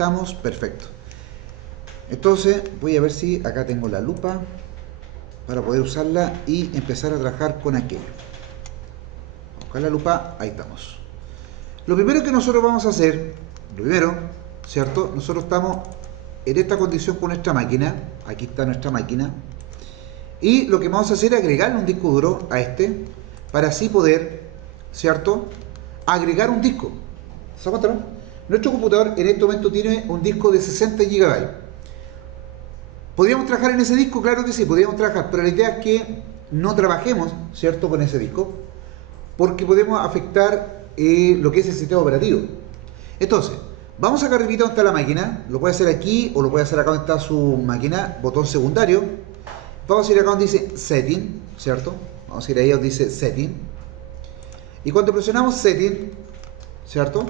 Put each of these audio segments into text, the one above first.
estamos, perfecto. Entonces voy a ver si acá tengo la lupa para poder usarla y empezar a trabajar con aquello. Vamos a buscar la lupa, ahí estamos. Lo primero que nosotros vamos a hacer, ¿cierto? Nosotros estamos en esta condición con nuestra máquina, aquí está nuestra máquina, y lo que vamos a hacer es agregarle un disco duro a este, para así poder, ¿cierto?, agregar un disco. ¿Se encuentran? Nuestro computador en este momento tiene un disco de 60 GB. ¿Podríamos trabajar en ese disco? Claro que sí, podríamos trabajar, pero la idea es que no trabajemos, ¿cierto?, con ese disco, porque podemos afectar lo que es el sistema operativo. Entonces, vamos acá arribita donde está la máquina, lo puede hacer aquí o lo puede hacer acá donde está su máquina, botón secundario. Vamos a ir acá donde dice Setting, ¿cierto? Vamos a ir ahí donde dice Setting. Y cuando presionamos Setting, ¿cierto?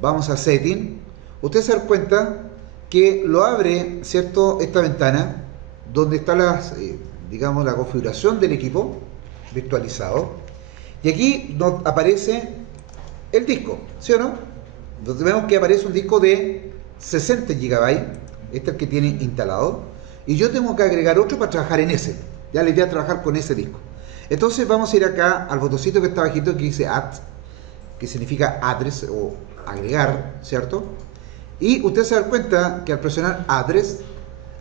Vamos a Setting. Usted se da cuenta que lo abre, ¿cierto?, esta ventana donde está digamos, la configuración del equipo virtualizado. Y aquí nos aparece el disco, ¿sí o no? Entonces vemos que aparece un disco de 60 GB, este es el que tiene instalado, y yo tengo que agregar otro para trabajar en ese. Ya la idea es trabajar con ese disco. Entonces vamos a ir acá al botoncito que está abajito que dice Add, que significa address o agregar, ¿cierto? Y usted se da cuenta que al presionar address,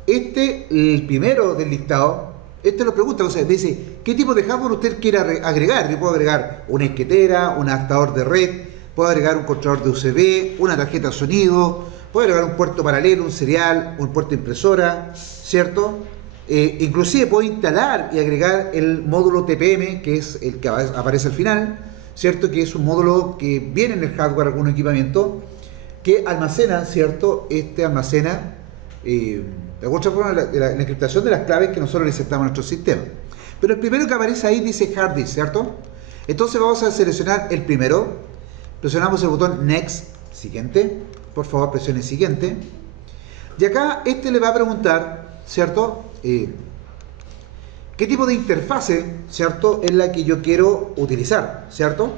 el primero del listado, lo pregunta, o sea, dice, ¿qué tipo de hardware usted quiere agregar? Yo puedo agregar una disquetera, un adaptador de red, puedo agregar un controlador de USB, una tarjeta de sonido, puedo agregar un puerto paralelo, un serial, un puerto de impresora, ¿cierto? Inclusive puedo instalar y agregar el módulo TPM, que es el que aparece al final, ¿cierto? Que es un módulo que viene en el hardware, algún equipamiento, que almacena, ¿cierto? Almacena de otra forma la encriptación de las claves que nosotros le insertamos a nuestro sistema. Pero el primero que aparece ahí dice Hard Disk, ¿cierto? Entonces vamos a seleccionar el primero, presionamos el botón Next, siguiente, por favor presione siguiente, y acá le va a preguntar, ¿cierto?, qué tipo de interfase, ¿cierto?, es la que yo quiero utilizar, ¿cierto?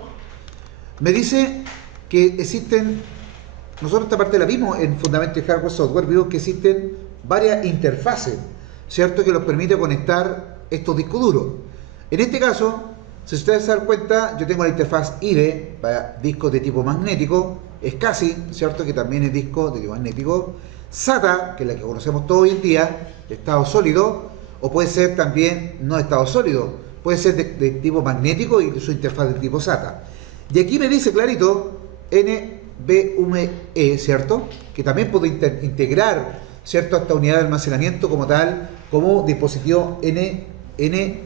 Me dice que existen, nosotros esta parte la vimos en Fundamentos de Hardware Software, vimos que existen varias interfaces, ¿cierto?, que nos permite conectar estos discos duros. En este caso, si ustedes se dan cuenta, yo tengo la interfaz IDE para discos de tipo magnético, SCSI, ¿cierto?, que también es disco de tipo magnético, SATA, que es la que conocemos todos hoy en día, de estado sólido, o puede ser también no de estado sólido, puede ser de tipo magnético y su interfaz de tipo SATA. Y aquí me dice clarito NVMe, ¿cierto?, que también puedo integrar, ¿cierto?, esta unidad de almacenamiento como tal, como dispositivo NVMe.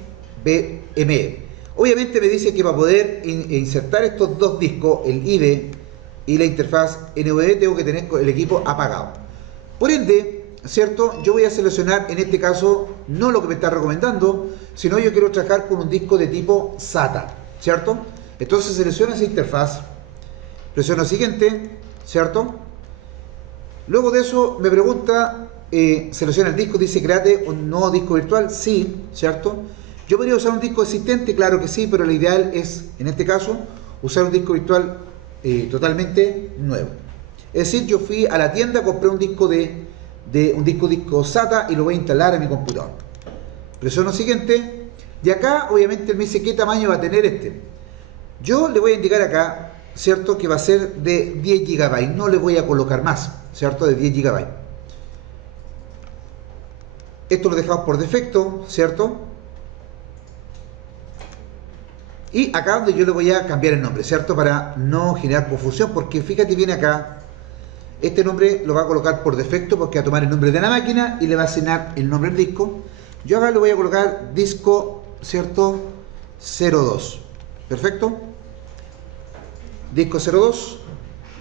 Obviamente me dice que para poder insertar estos dos discos, el IDE y la interfaz NVMe, tengo que tener el equipo apagado. Por ende, ¿cierto?, yo voy a seleccionar en este caso no lo que me está recomendando, sino yo quiero trabajar con un disco de tipo SATA, ¿cierto? Entonces selecciono esa interfaz, presiono siguiente, ¿cierto? Luego de eso me pregunta, selecciona el disco, dice créate un nuevo disco virtual, sí, ¿cierto? Yo podría usar un disco existente, claro que sí, pero lo ideal es, en este caso, usar un disco virtual totalmente nuevo. Es decir, yo fui a la tienda, compré un disco disco SATA y lo voy a instalar en mi computador. Presiono siguiente, y acá obviamente me dice qué tamaño va a tener Yo le voy a indicar acá, ¿cierto?, que va a ser de 10 GB, no le voy a colocar más, ¿cierto?, de 10 GB. Esto lo dejamos por defecto, ¿cierto? Y acá donde yo le voy a cambiar el nombre, ¿cierto?, para no generar confusión, porque fíjate bien acá, este nombre lo va a colocar por defecto porque va a tomar el nombre de la máquina y le va a asignar el nombre del disco. Yo acá le voy a colocar disco, ¿cierto?, 02. Perfecto. Disco 02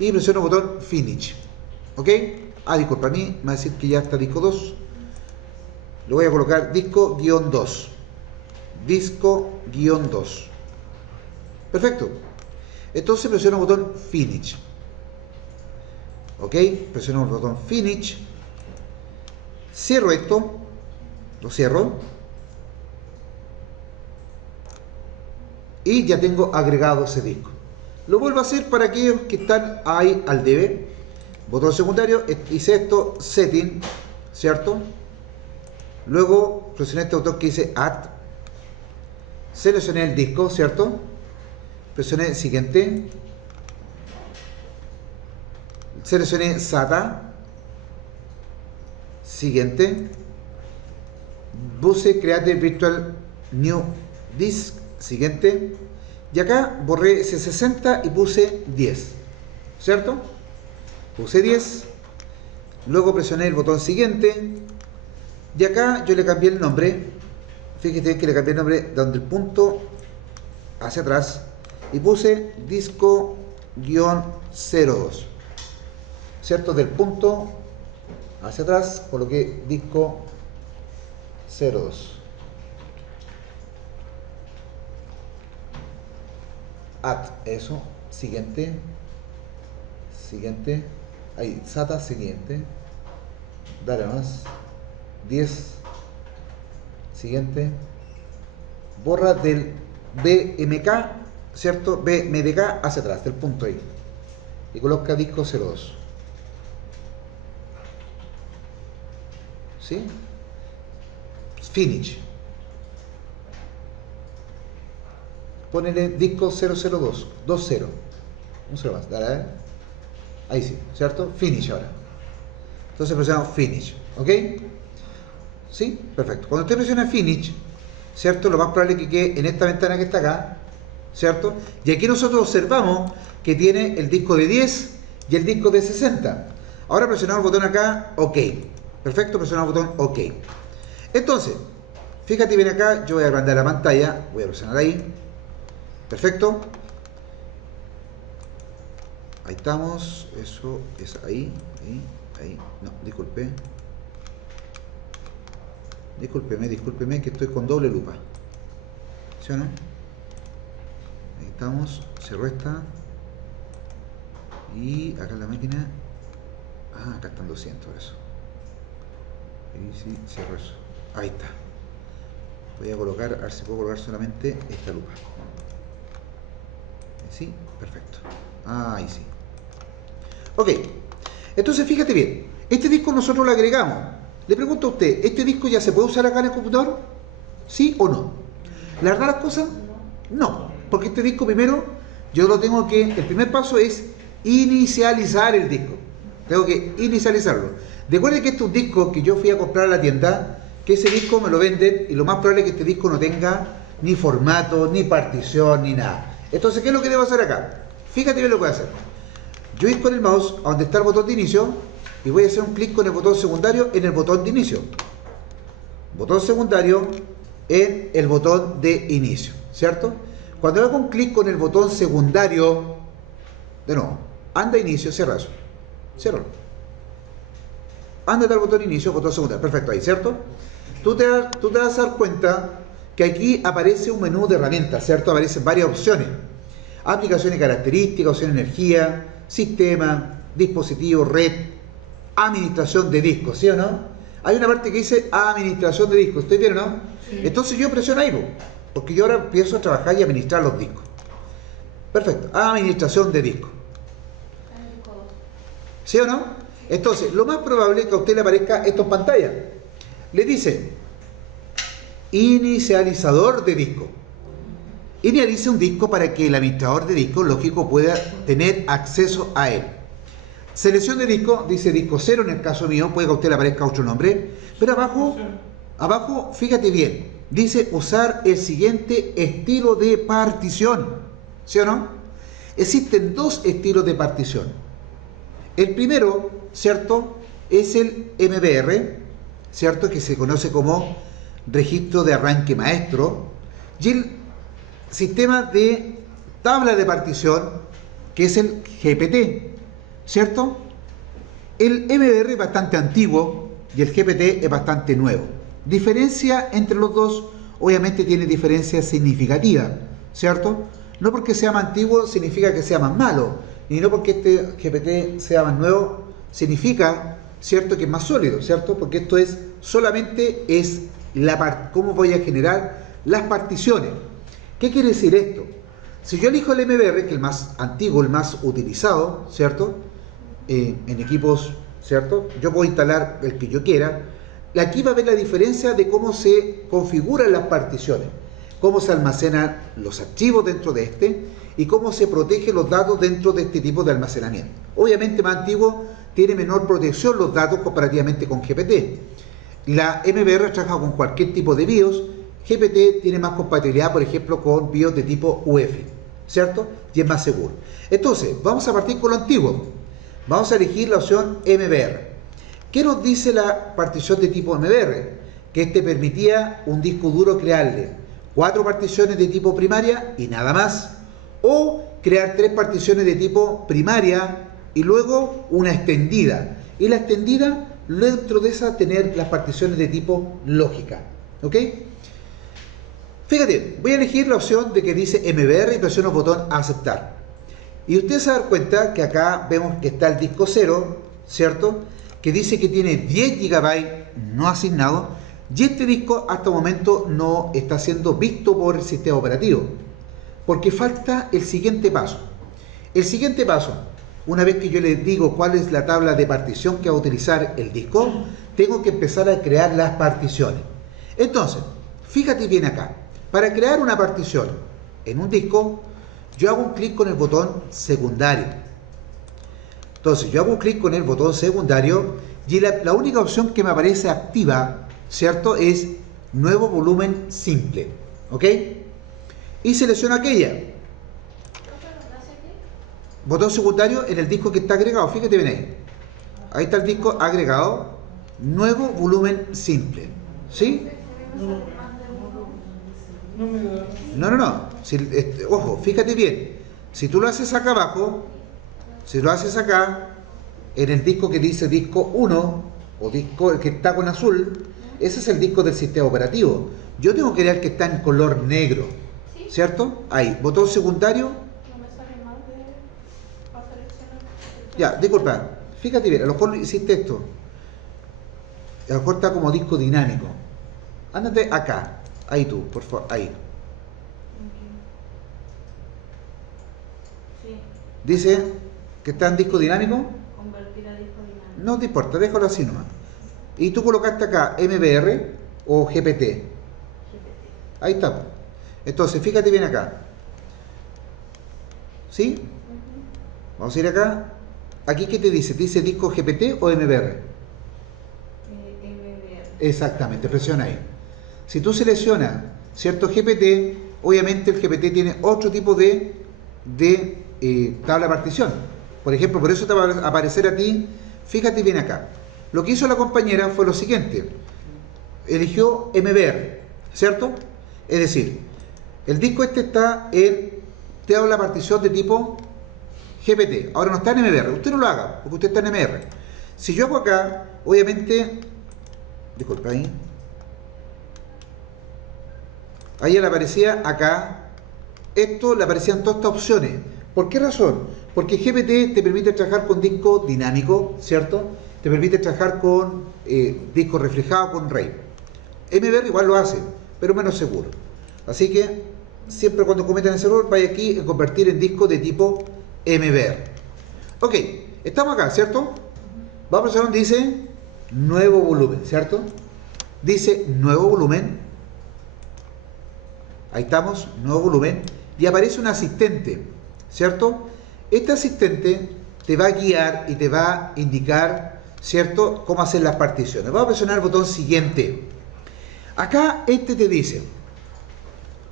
y presiono el botón Finish. ¿Ok? Disculpa, a mí me va a decir que ya está disco 2. Le voy a colocar disco-2. Disco-2. Perfecto. Entonces presiono el botón Finish. Ok, presiono el botón Finish. Cierro esto. Lo cierro. Y ya tengo agregado ese disco. Lo vuelvo a hacer para aquellos que están ahí al debe. botón secundario, hice esto, setting, ¿cierto? Luego presioné este botón que dice add, seleccioné el disco, ¿cierto? Presioné siguiente, seleccioné SATA, siguiente, puse create virtual new disk, siguiente, y acá borré ese 60 y puse 10, ¿cierto? Puse 10, luego presioné el botón siguiente, y acá yo le cambié el nombre, fíjate que le cambié el nombre donde el punto hacia atrás, y puse disco-02, ¿cierto? Del punto hacia atrás coloqué disco 02. Add, eso, siguiente, siguiente, ahí, SATA, siguiente, dale más, 10, siguiente, borra del BMK, ¿cierto? BMDK hacia atrás, del punto ahí, y coloca disco 02. ¿Sí? Finish. Ponele disco 002, 20. Un cero más, dale, a ver. Ahí sí, ¿cierto? Finish ahora. Entonces presionamos Finish, ¿ok? ¿Sí? Perfecto. Cuando usted presiona Finish, ¿cierto? Lo más probable es que quede en esta ventana que está acá, ¿cierto? Y aquí nosotros observamos que tiene el disco de 10 y el disco de 60. Ahora presionamos el botón acá, OK. Perfecto, presionamos el botón OK. Entonces, fíjate bien acá, yo voy a agrandar la pantalla, voy a presionar ahí. Perfecto. Ahí estamos, eso es ahí, no, discúlpeme que estoy con doble lupa. ¿Sí o no? Ahí estamos, cierro esta. Y acá en la máquina, acá están 200 eso. Ahí sí, cierro eso. Ahí está. Voy a colocar, a ver si puedo colocar solamente esta lupa. ¿Sí? Perfecto. Ahí sí. Ok. Entonces fíjate bien. Este disco nosotros lo agregamos. Le pregunto a usted, ¿este disco ya se puede usar acá en el computador? ¿Sí o no? ¿La verdad las cosas? No. Porque este disco primero, yo lo tengo que, el primer paso es inicializar el disco. Tengo que inicializarlo. Recuerde que este es un disco que yo fui a comprar a la tienda, que ese disco me lo venden y lo más probable es que este disco no tenga ni formato, ni partición, ni nada. Entonces, ¿qué es lo que debo hacer acá? Fíjate bien lo que voy a hacer. Yo voy con el mouse a donde está el botón de inicio y voy a hacer un clic con el botón secundario en el botón de inicio. Botón secundario en el botón de inicio, ¿cierto? Cuando hago un clic con el botón secundario, de nuevo, anda inicio, cierra eso. Cierra. Ándate al botón inicio, botón secundario. Perfecto, ahí, ¿cierto? Tú te vas a dar cuenta que aquí aparece un menú de herramientas, ¿cierto? Aparecen varias opciones. Aplicaciones y características, opción de energía, sistema, dispositivo, red, administración de discos, ¿sí o no? Hay una parte que dice administración de discos, ¿estoy bien o no? Sí. Entonces yo presiono ahí, porque yo ahora empiezo a trabajar y administrar los discos. Perfecto, administración de discos. ¿Sí o no? Entonces, lo más probable es que a usted le aparezca esto en pantalla. Le dice inicializador de disco. Inicialice un disco para que el administrador de disco, lógico, pueda tener acceso a él. Selección de disco, dice disco 0 en el caso mío, puede que a usted le aparezca otro nombre, pero abajo, fíjate bien, dice usar el siguiente estilo de partición, ¿sí o no? Existen dos estilos de partición. El primero, ¿cierto?, es el MBR, ¿cierto?, que se conoce como registro de arranque maestro, y el sistema de tabla de partición, que es el GPT, ¿cierto? El MBR es bastante antiguo y el GPT es bastante nuevo. Diferencia entre los dos, obviamente tiene diferencias significativas, ¿cierto? No porque sea más antiguo significa que sea más malo, y no porque este GPT sea más nuevo significa, ¿cierto?, que es más sólido, ¿cierto? Porque esto es solamente cómo voy a generar las particiones. ¿Qué quiere decir esto? Si yo elijo el MBR, que es el más antiguo, el más utilizado, ¿cierto?, en equipos, ¿cierto? Yo puedo instalar el que yo quiera. Aquí va a ver la diferencia de cómo se configuran las particiones, cómo se almacenan los archivos dentro de este y cómo se protegen los datos dentro de este tipo de almacenamiento. Obviamente más antiguo tiene menor protección los datos comparativamente con GPT. La MBR trabaja con cualquier tipo de BIOS. GPT tiene más compatibilidad, por ejemplo, con BIOS de tipo UEFI, ¿cierto? Y es más seguro. Entonces, vamos a partir con lo antiguo. Vamos a elegir la opción MBR. ¿Qué nos dice la partición de tipo MBR? Que este permitía un disco duro crearle 4 particiones de tipo primaria y nada más, o crear 3 particiones de tipo primaria y luego una extendida. Y la extendida, dentro de esa, tener las particiones de tipo lógica. ¿Ok? Fíjate, voy a elegir la opción de que dice MBR y presiono el botón aceptar. Y usted se da cuenta que acá vemos que está el disco 0, ¿cierto? Que dice que tiene 10 GB no asignados, y este disco hasta el momento no está siendo visto por el sistema operativo, porque falta el siguiente paso. El siguiente paso, una vez que yo les digo cuál es la tabla de partición que va a utilizar el disco, tengo que empezar a crear las particiones. Entonces, fíjate bien acá, para crear una partición en un disco, yo hago un clic con el botón secundario. Entonces yo hago un clic con el botón secundario y la única opción que me aparece activa, ¿cierto? Es nuevo volumen simple, ¿ok? Y selecciono aquella. Botón secundario en el disco que está agregado, fíjate bien ahí. Ahí está el disco agregado, nuevo volumen simple, ¿sí? No. Ojo, fíjate bien. Si tú lo haces acá abajo, si lo haces acá, en el disco que dice disco 1, o disco que está con azul, ese es el disco del sistema operativo. Yo tengo que ver el que está en color negro, ¿cierto? Ahí, botón secundario. No me sale más para seleccionar. Ya, disculpa, fíjate bien, a lo mejor hiciste esto. A lo mejor está como disco dinámico. Ándate acá, ahí tú, por favor, ahí. Sí. Dice que está en disco dinámico. Convertir a disco dinámico. No te importa, déjalo así nomás. Y tú colocaste acá MBR o GPT. Ahí está. Entonces, fíjate bien acá. ¿Sí? Vamos a ir acá. ¿Aquí qué te dice? ¿Te dice disco GPT o MBR? MBR. Exactamente, presiona ahí. Si tú seleccionas, ¿cierto? GPT, obviamente el GPT tiene otro tipo de tabla de partición. Por ejemplo, por eso te va a aparecer a ti, fíjate bien acá. Lo que hizo la compañera fue lo siguiente. Eligió MBR, ¿cierto? Es decir, el disco este está en tabla de partición de tipo GPT. Ahora no está en MBR. Usted no lo haga, porque usted está en MBR. Si yo hago acá, obviamente, disculpa ahí. Ahí le aparecía acá, esto le aparecían todas estas opciones. ¿Por qué razón? Porque GPT te permite trabajar con disco dinámico, ¿cierto? Te permite trabajar con disco reflejado, con RAID. MBR igual lo hace, pero menos seguro. Así que, siempre cuando cometan ese error, vaya aquí en convertir en disco de tipo MBR. Ok, estamos acá, ¿cierto? Vamos a presionar donde dice nuevo volumen, ¿cierto? Dice nuevo volumen. Ahí estamos, nuevo volumen. Y aparece un asistente, ¿cierto? Este asistente te va a guiar y te va a indicar, ¿cierto?, cómo hacer las particiones. Vamos a presionar el botón siguiente. Acá este te dice,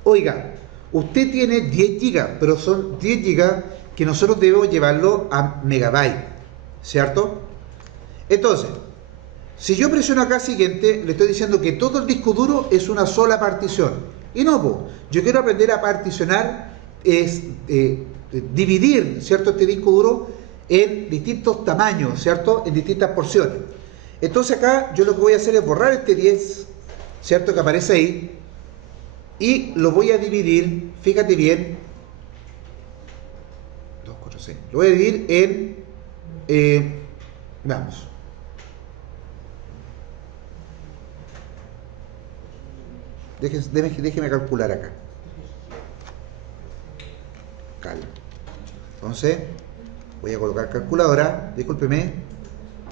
oiga, usted tiene 10 GB, pero son 10 GB que nosotros debemos llevarlo a megabyte, ¿cierto? Entonces, si yo presiono acá siguiente, le estoy diciendo que todo el disco duro es una sola partición. Y no, pues, yo quiero aprender a particionar, es dividir, ¿cierto?, este disco duro en distintos tamaños, ¿cierto?, en distintas porciones. Entonces acá yo lo que voy a hacer es borrar este 10, ¿cierto?, que aparece ahí, y lo voy a dividir, fíjate bien, 2, 4, 6, lo voy a dividir en, vamos, déjeme calcular acá. Calma. Entonces, Voy a colocar calculadora, discúlpeme,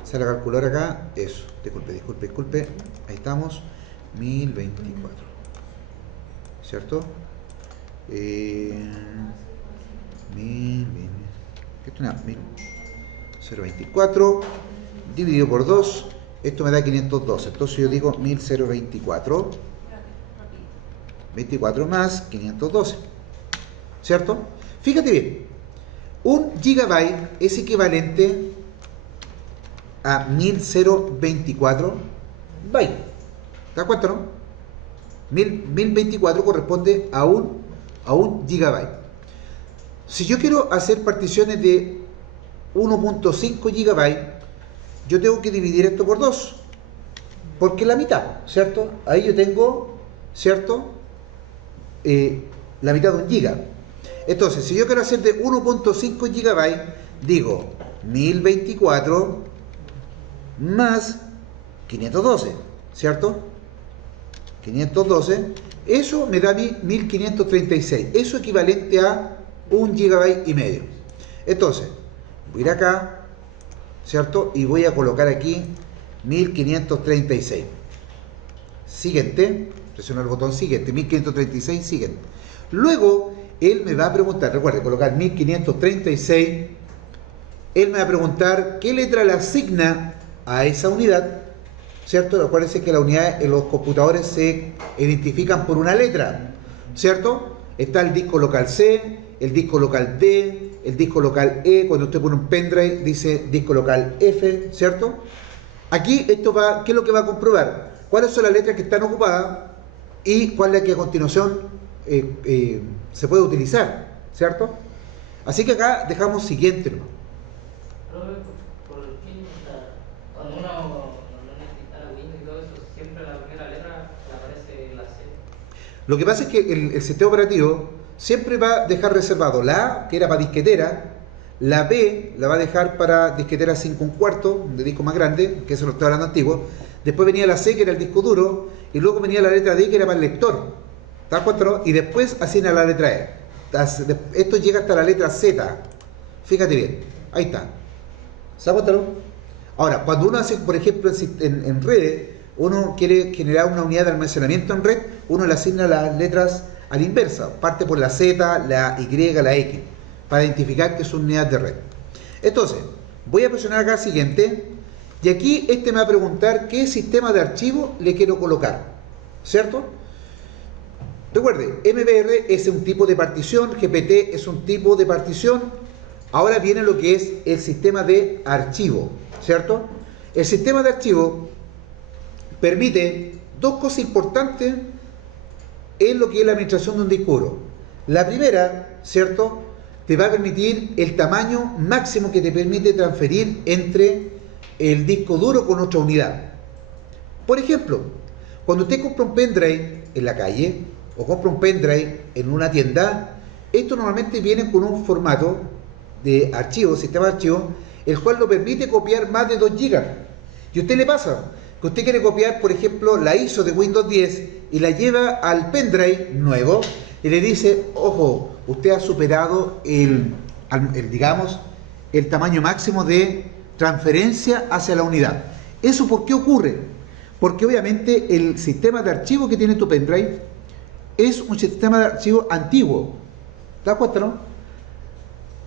sale la calculadora acá, eso, disculpe, ahí estamos, 1024, ¿cierto? 1024 dividido por 2, esto me da 512, entonces yo digo 1024, 24 más 512, ¿cierto? Fíjate bien, un gigabyte es equivalente a 1024 bytes. ¿Te das cuenta, no? 1024 corresponde a un gigabyte. Si yo quiero hacer particiones de 1.5 gigabytes, yo tengo que dividir esto por 2, porque es la mitad, ¿cierto? Ahí yo tengo, ¿cierto? La mitad de un giga. Entonces, si yo quiero hacer de 1.5 gigabytes, digo 1024 más 512, ¿cierto? 512, eso me da 1536, eso equivalente a 1 gigabyte y medio. Entonces, voy a ir acá, ¿cierto? Y voy a colocar aquí 1536. Siguiente, presiono el botón siguiente, 1536, siguiente. Luego, él me va a preguntar, recuerde, colocar 1536, él me va a preguntar qué letra le asigna a esa unidad, ¿cierto? Acuérdense que la unidad en los computadores se identifican por una letra, ¿cierto? Está el disco local C, el disco local D, el disco local E, cuando usted pone un pendrive dice disco local F, ¿cierto? Aquí esto va, ¿qué es lo que va a comprobar? ¿Cuáles son las letras que están ocupadas y cuál es la que a continuación se puede utilizar, ¿cierto? Así que acá dejamos siguiente, ¿no? ¿Por qué cuando uno instala Windows y todo eso, siempre la primera letra le aparece la C? Lo que pasa es que el sistema operativo siempre va a dejar reservado la A, que era para disquetera, la B la va a dejar para disquetera 5 1/4, de disco más grande, que eso lo estoy hablando antiguo. Después venía la C, que era el disco duro, y luego venía la letra D, que era para el lector. ¿Te das cuenta, no? Y después asigna la letra E. Esto llega hasta la letra Z. Fíjate bien, ahí está. ¿Se da cuenta, no? Ahora, cuando uno hace, por ejemplo, en redes, uno quiere generar una unidad de almacenamiento en red, uno le asigna las letras a la inversa, parte por la Z, la Y, la X, para identificar que es una unidad de red. Entonces, voy a presionar acá siguiente, y aquí este me va a preguntar qué sistema de archivo le quiero colocar, ¿cierto? Recuerde, MBR es un tipo de partición, GPT es un tipo de partición. Ahora viene lo que es el sistema de archivo, ¿cierto? El sistema de archivo permite dos cosas importantes en lo que es la administración de un disco duro. La primera, ¿cierto?, te va a permitir el tamaño máximo que te permite transferir entre el disco duro con otra unidad. Por ejemplo, cuando usted compra un pendrive en la calle o compra un pendrive en una tienda, estos normalmente vienen con un formato de archivo, sistema de archivo, el cual lo permite copiar más de 2 GB. Y a usted le pasa que usted quiere copiar, por ejemplo, la ISO de Windows 10 y la lleva al pendrive nuevo y le dice, ojo, usted ha superado digamos, el tamaño máximo de transferencia hacia la unidad. ¿Eso por qué ocurre? Porque obviamente el sistema de archivo que tiene tu pendrive es un sistema de archivo antiguo. ¿Te das cuenta, no?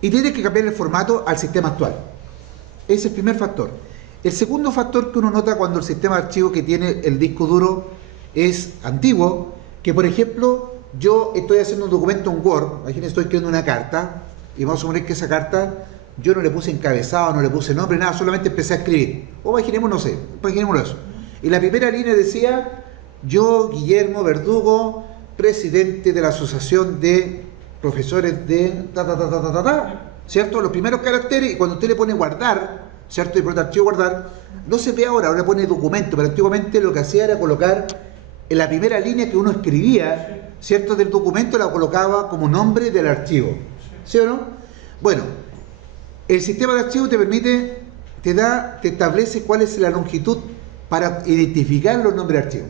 Y tienes que cambiar el formato al sistema actual. Ese es el primer factor. El segundo factor que uno nota cuando el sistema de archivo que tiene el disco duro es antiguo, que por ejemplo, yo estoy haciendo un documento en Word, imagínense, estoy escribiendo una carta, y vamos a suponer que esa carta yo no le puse encabezado, no le puse nombre, nada, solamente empecé a escribir. O imaginemos, no sé, imaginemos eso. Y la primera línea decía, yo, Guillermo Verdugo, presidente de la Asociación de Profesores de ¿cierto? Los primeros caracteres, y cuando usted le pone guardar, ¿cierto? Y por el archivo guardar, no se ve ahora pone documento, pero antiguamente lo que hacía era colocar en la primera línea que uno escribía, ¿cierto? Del documento, la colocaba como nombre del archivo, ¿sí o no? Bueno, el sistema de archivo te permite, te establece cuál es la longitud para identificar los nombres de archivo.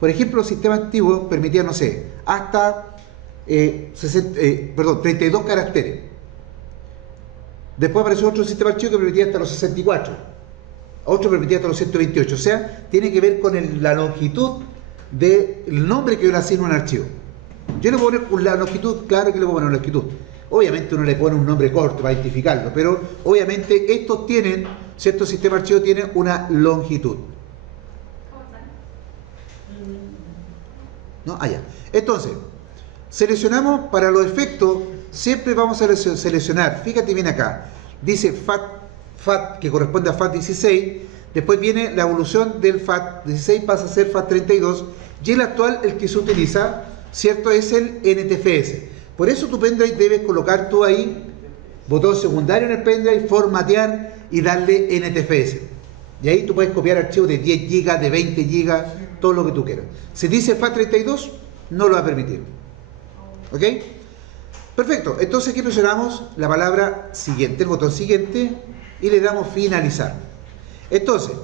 Por ejemplo, el sistema antiguo permitía, no sé, hasta 32 caracteres. Después apareció otro sistema de archivo que permitía hasta los 64. Otro permitía hasta los 128. O sea, tiene que ver con la longitud del nombre que yo le asigno a un archivo. Yo le puedo poner la longitud, claro que le puedo poner una longitud. Obviamente uno le pone un nombre corto para identificarlo, pero obviamente estos tienen, ciertos sistemas de archivo tienen una longitud. ¿No? Allá. Entonces, seleccionamos para los efectos, siempre vamos a seleccionar, fíjate bien acá, dice FAT que corresponde a FAT16, después viene la evolución del FAT16, pasa a ser FAT32, y el actual, el que se utiliza, ¿cierto? Es el NTFS. Por eso tu pendrive debes colocar tú ahí, botón secundario en el pendrive, formatear y darle NTFS. Y ahí tú puedes copiar archivos de 10 GB, de 20 GB, todo lo que tú quieras. Si dice FAT32, no lo va a permitir. ¿Ok? Perfecto. Entonces aquí presionamos la palabra siguiente, el botón siguiente, y le damos finalizar. Entonces,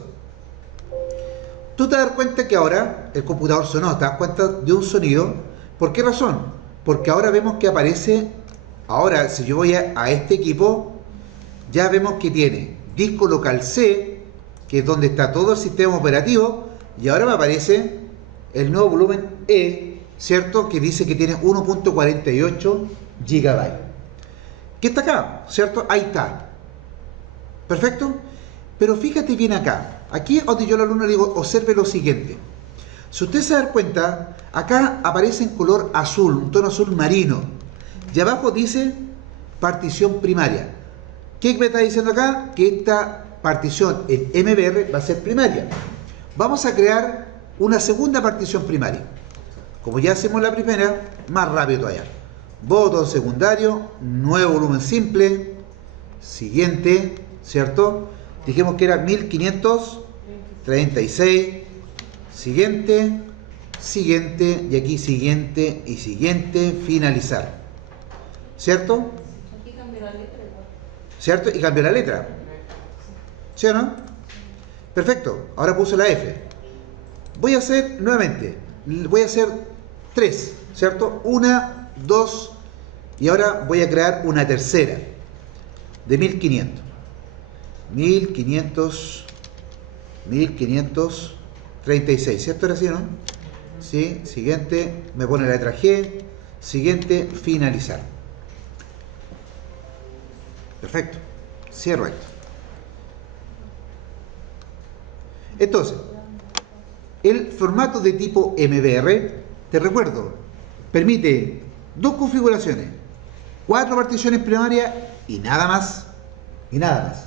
tú te das cuenta que ahora el computador sonó, te das cuenta de un sonido. ¿Por qué razón? Porque ahora vemos que aparece, ahora si yo voy a este equipo, ya vemos que tiene disco local C, que es donde está todo el sistema operativo, y ahora me aparece el nuevo volumen E, ¿cierto? Que dice que tiene 1.48 GB. ¿Qué está acá? ¿Cierto? Ahí está. ¿Perfecto? Pero fíjate bien acá. Aquí es donde yo al alumno le digo, observe lo siguiente. Si usted se da cuenta, acá aparece en color azul, un tono azul marino. Y abajo dice partición primaria. ¿Qué me está diciendo acá? Que esta partición en MBR va a ser primaria. Vamos a crear una segunda partición primaria. Como ya hacemos la primera, más rápido todavía. Botón secundario, nuevo volumen simple, siguiente, ¿cierto? Dijimos que era 1536, siguiente, siguiente, y aquí siguiente y siguiente, finalizar. ¿Cierto? Aquí cambió la letra. ¿Cierto? Y cambió la letra. ¿Sí o no? Perfecto. Ahora puse la F. Voy a hacer nuevamente. Voy a hacer 3, ¿cierto? 1, 2, y ahora voy a crear una tercera de 1500. 1536, ¿cierto? Era así, ¿no? Sí, siguiente, me pone la letra G, siguiente, finalizar. Perfecto. Cierro esto. Entonces, el formato de tipo MBR, te recuerdo, permite 2 configuraciones, 4 particiones primarias y nada más. Y nada más.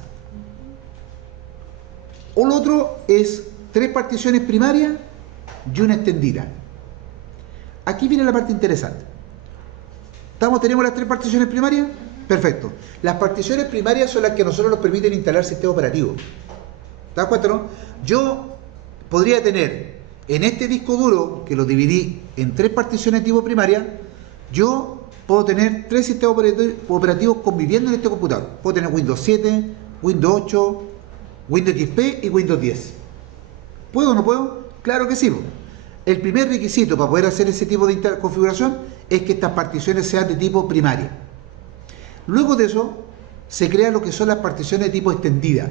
O lo otro es 3 particiones primarias y una extendida. Aquí viene la parte interesante. ¿Tenemos las 3 particiones primarias? Perfecto. Las particiones primarias son las que a nosotros nos permiten instalar sistema operativo. ¿Te das cuenta, no? Yo podría tener en este disco duro, que lo dividí en 3 particiones tipo primaria, yo puedo tener 3 sistemas operativos conviviendo en este computador. Puedo tener Windows 7, Windows 8, Windows XP y Windows 10. ¿Puedo o no puedo? Claro que sí. El primer requisito para poder hacer ese tipo de configuración es que estas particiones sean de tipo primaria. Luego de eso, se crean lo que son las particiones de tipo extendida.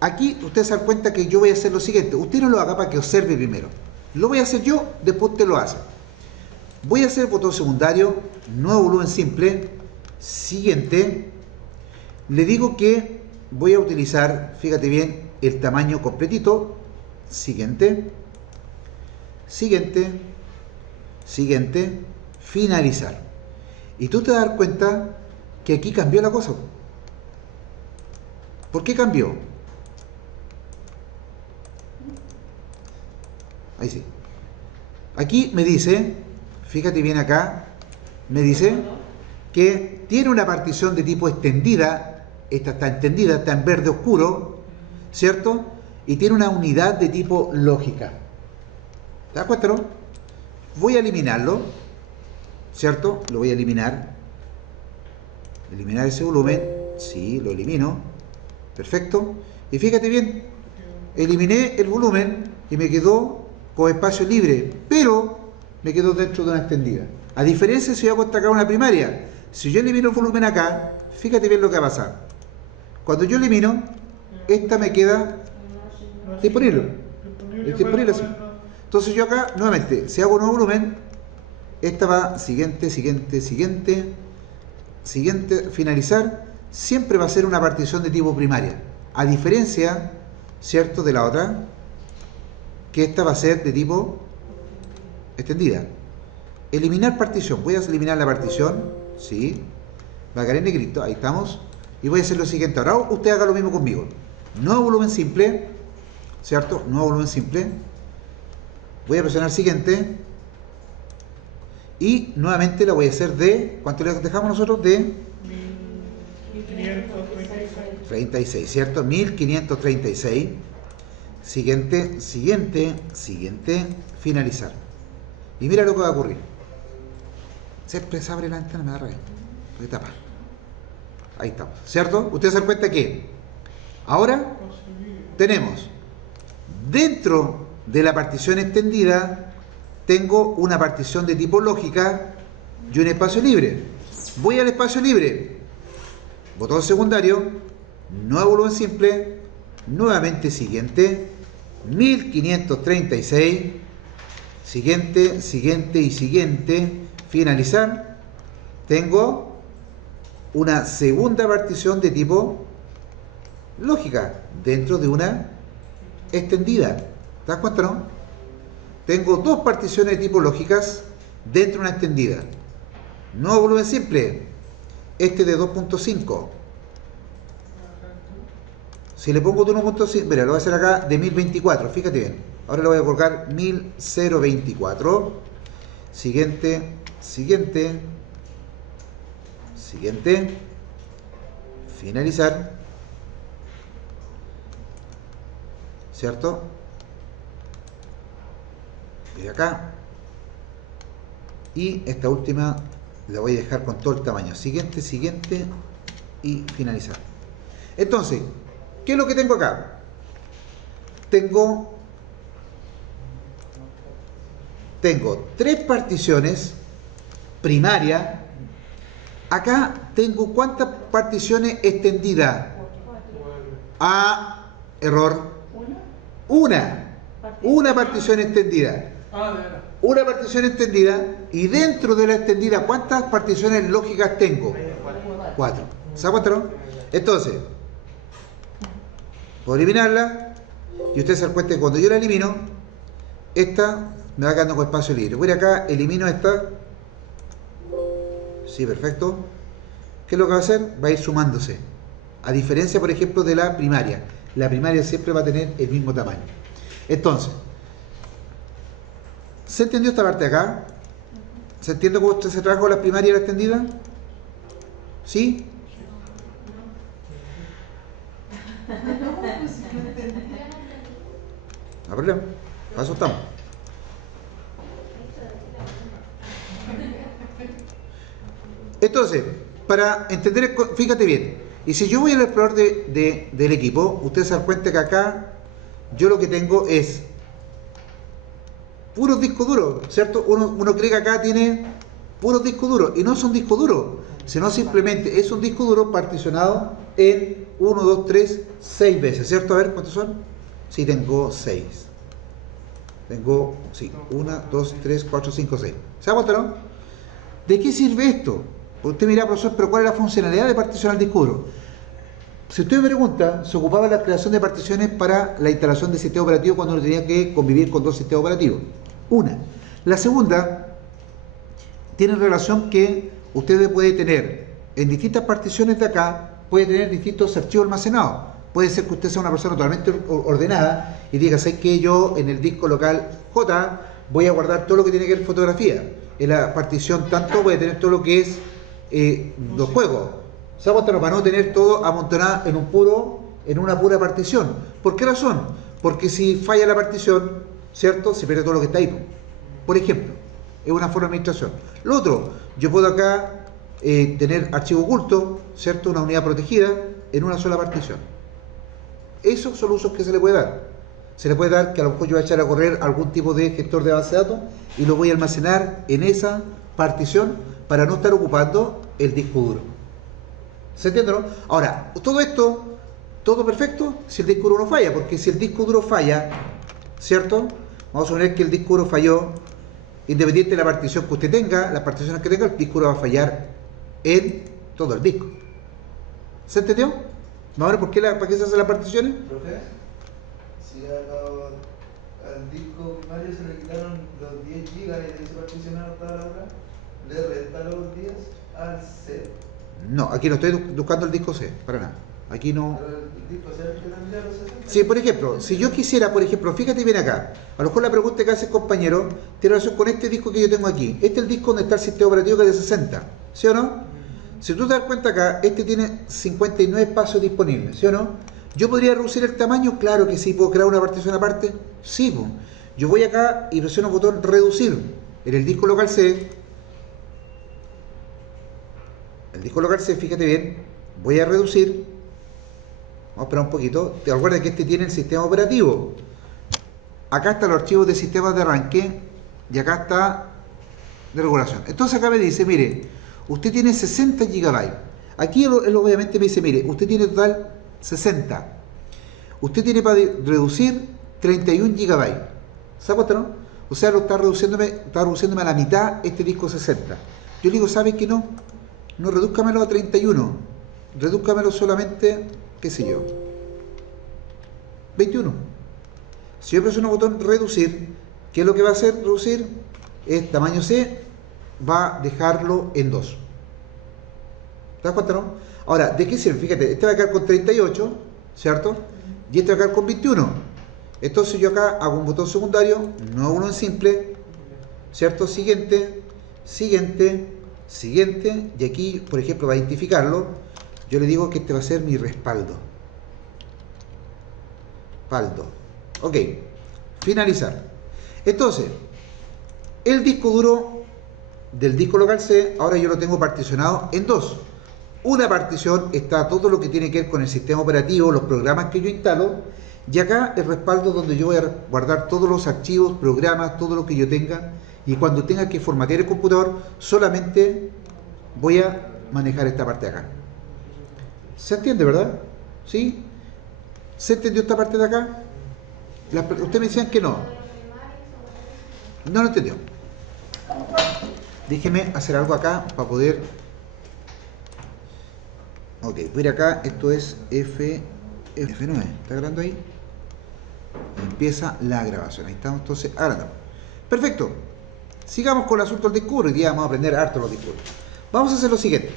Aquí ustedes se dan cuenta que yo voy a hacer lo siguiente. Usted no lo haga para que observe primero. Lo voy a hacer yo, después usted lo hace. Voy a hacer botón secundario, nuevo volumen simple, siguiente. Le digo que voy a utilizar, fíjate bien, el tamaño completito. Siguiente, siguiente, siguiente, finalizar. Y tú te das cuenta que aquí cambió la cosa. ¿Por qué cambió? Ahí sí. Aquí me dice, fíjate bien acá, me dice que tiene una partición de tipo extendida. Esta está extendida, está en verde oscuro, ¿cierto? Y tiene una unidad de tipo lógica. ¿Te das cuenta, no? Voy a eliminarlo, ¿cierto? Lo voy a eliminar. Eliminar ese volumen. Sí, lo elimino. Perfecto. Y fíjate bien, eliminé el volumen y me quedó con espacio libre, pero me quedó dentro de una extendida. A diferencia si yo hago acá una primaria, si yo elimino el volumen acá, fíjate bien lo que va a pasar. Cuando yo elimino, esta me queda disponible. Es disponible así. Entonces yo acá, nuevamente, si hago un nuevo volumen, esta va siguiente, siguiente, siguiente, siguiente, finalizar, siempre va a ser una partición de tipo primaria. A diferencia, ¿cierto?, de la otra, que esta va a ser de tipo extendida. Eliminar partición. Voy a eliminar la partición. Sí. Va a quedar en negrito. Ahí estamos. Y voy a hacer lo siguiente. Ahora usted haga lo mismo conmigo. Nuevo volumen simple. ¿Cierto? Nuevo volumen simple. Voy a presionar siguiente. Y nuevamente la voy a hacer de... ¿Cuánto le dejamos nosotros? De 36, ¿cierto? 1536. Siguiente, siguiente, siguiente, finalizar. Y mira lo que va a ocurrir. Siempre se abre la ventana, me da rabia. Voy a tapar. Ahí estamos, ¿cierto? Ustedes se dan cuenta que ahora tenemos dentro de la partición extendida, tengo una partición de tipo lógica y un espacio libre. Voy al espacio libre, botón secundario, nuevo volumen simple, nuevamente siguiente, 1536, siguiente, siguiente y siguiente, finalizar. Tengo una segunda partición de tipo lógica dentro de una extendida. ¿Te das cuenta, no? Tengo dos particiones de tipo lógicas dentro de una extendida. Nuevo volumen simple, este de 2.5. Si le pongo de 1.5, mira, lo voy a hacer acá de 1024, fíjate bien. Ahora le voy a colocar 1024. Siguiente, siguiente, siguiente, finalizar. ¿Cierto? Y acá. Y esta última la voy a dejar con todo el tamaño. Siguiente, siguiente y finalizar. Entonces, ¿qué es lo que tengo acá? Tengo tres particiones primarias. Acá tengo ¿cuántas particiones extendidas? Error. Una partición extendida. Una partición extendida. Y dentro de la extendida, ¿cuántas particiones lógicas tengo? 4. ¿Se da cuenta, no? Entonces, puedo eliminarla. Y ustedes se dan cuenta que cuando yo la elimino, esta me va quedando con espacio libre. Voy acá, elimino esta. Sí, perfecto. ¿Qué es lo que va a hacer? Va a ir sumándose. A diferencia, por ejemplo, de la primaria. La primaria siempre va a tener el mismo tamaño. Entonces, ¿se entendió esta parte de acá? ¿Se entiende cómo se trajo la primaria y la extendida? ¿Sí? No hay problema. Para eso estamos. Entonces, para entender, fíjate bien. Y si yo voy al explorador del equipo, ustedes se dan cuenta que acá yo lo que tengo es puros discos duros, ¿cierto? Uno cree que acá tiene puros discos duros, y no son discos duros, sino simplemente es un disco duro particionado en 1, 2, 3, 6 veces, ¿cierto? A ver, ¿cuántos son? Sí, tengo 6. Tengo, sí, 1, 2, 3, 4, 5, 6. ¿Se da cuenta, no? ¿De qué sirve esto? Usted mira, profesor, pero ¿cuál es la funcionalidad de particionar el disco duro? Si usted me pregunta, se ocupaba la creación de particiones para la instalación de sistema operativo cuando uno tenía que convivir con dos sistemas operativos. Una. La segunda tiene relación que usted puede tener en distintas particiones de acá, puede tener distintos archivos almacenados. Puede ser que usted sea una persona totalmente ordenada y diga, ¿sabes qué? Yo en el disco local J voy a guardar todo lo que tiene que ver fotografía. En la partición tanto voy a tener todo lo que es los juegos. ¿Se da cuenta? Para no tener todo amontonado en una pura partición. ¿Por qué razón? Porque si falla la partición, ¿cierto? Se pierde todo lo que está ahí. Por ejemplo, es una forma de administración. Lo otro, yo puedo acá tener archivo oculto, ¿cierto? Una unidad protegida en una sola partición. Esos son los usos que se le puede dar. Se le puede dar que a lo mejor yo voy a echar a correr algún tipo de gestor de base de datos y lo voy a almacenar en esa partición para no estar ocupando el disco duro. ¿Se entiende, no? Ahora, todo esto, todo perfecto si el disco duro no falla, porque si el disco duro falla, ¿cierto? Vamos a suponer que el disco duro falló, independiente de la partición que usted tenga, las particiones que tenga, el disco duro va a fallar en todo el disco. ¿Se entendió? ¿Más o menos para qué se hacen las particiones? Profe, si al disco primario se le quitaron los 10 gigas y le hizo particionar toda la hora, ¿le resta los 10 al C? No, aquí no estoy buscando el disco C, para nada. Aquí no. Pero el disco C es el que tendría los 60. Sí, por ejemplo, si yo quisiera, por ejemplo, fíjate bien acá, a lo mejor la pregunta que hace el compañero tiene relación con este disco que yo tengo aquí. Este es el disco donde está el sistema operativo que es de 60, ¿sí o no? Si tú te das cuenta acá, este tiene 59 espacios disponibles, ¿sí o no? ¿Yo podría reducir el tamaño? Claro que sí. ¿Puedo crear una partición aparte? Sí, pues. Yo voy acá y presiono el botón reducir. En el disco local C, fíjate bien, voy a reducir. Vamos a esperar un poquito. Te acuerdas que este tiene el sistema operativo. Acá están los archivos de sistemas de arranque y acá está de regulación. Entonces acá me dice, mire, usted tiene 60 GB. Aquí él obviamente me dice, mire, usted tiene total 60. Usted tiene para reducir 31 GB. ¿Se da cuenta, no? O sea, está reduciéndome a la mitad este disco 60. Yo le digo, ¿sabe que no? No redúzcamelo a 31. Redúzcamelo solamente, qué sé yo, 21. Si yo presiono el botón reducir, ¿qué es lo que va a hacer reducir? Es tamaño C, va a dejarlo en 2. ¿Te das cuenta, no? Ahora, ¿de qué sirve? Fíjate, este va a quedar con 38, ¿cierto? Y este va a quedar con 21. Entonces yo acá hago un botón secundario, no uno en simple, ¿cierto? Siguiente, siguiente, siguiente, y aquí, por ejemplo, para identificarlo, yo le digo que este va a ser mi respaldo. Respaldo. Ok, finalizar. Entonces, el disco duro del disco local C, ahora yo lo tengo particionado en dos. Una partición está todo lo que tiene que ver con el sistema operativo, los programas que yo instalo, y acá el respaldo donde yo voy a guardar todos los archivos, programas, todo lo que yo tenga, y cuando tenga que formatear el computador, solamente voy a manejar esta parte de acá. ¿Se entiende, verdad? ¿Sí? ¿Se entendió esta parte de acá? Ustedes me decían que no. No lo entendió. Déjeme hacer algo acá para poder... Ok, voy a ir acá, esto es F9, ¿está grabando ahí? Empieza la grabación, ahí estamos, entonces, ahora andamos. Perfecto, sigamos con el asunto del disco duro, hoy día vamos a aprender harto los discos duros. Vamos a hacer lo siguiente,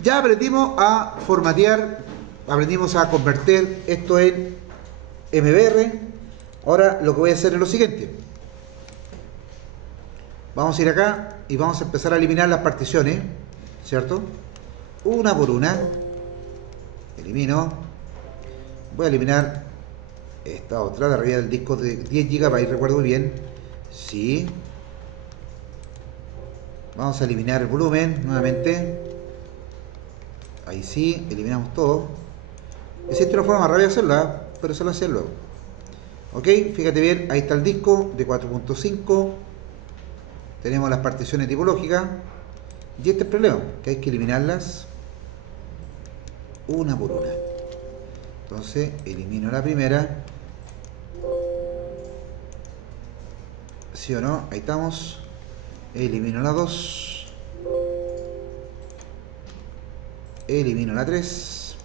ya aprendimos a formatear, aprendimos a convertir esto en MBR, ahora lo que voy a hacer es lo siguiente. Vamos a ir acá y vamos a empezar a eliminar las particiones, ¿cierto? Una por una. Elimino. Voy a eliminar esta otra de arriba del disco de 10 GB, recuerdo bien. Sí. Vamos a eliminar el volumen nuevamente. Ahí sí, eliminamos todo. Existe una forma más rápida de hacerla, pero eso lo hace luego. Ok, fíjate bien, ahí está el disco de 4.5. Tenemos las particiones tipológicas. Y este es el problema, que hay que eliminarlas una por una. Entonces, elimino la primera. ¿Sí o no? Ahí estamos. Elimino la 2. Elimino la 3.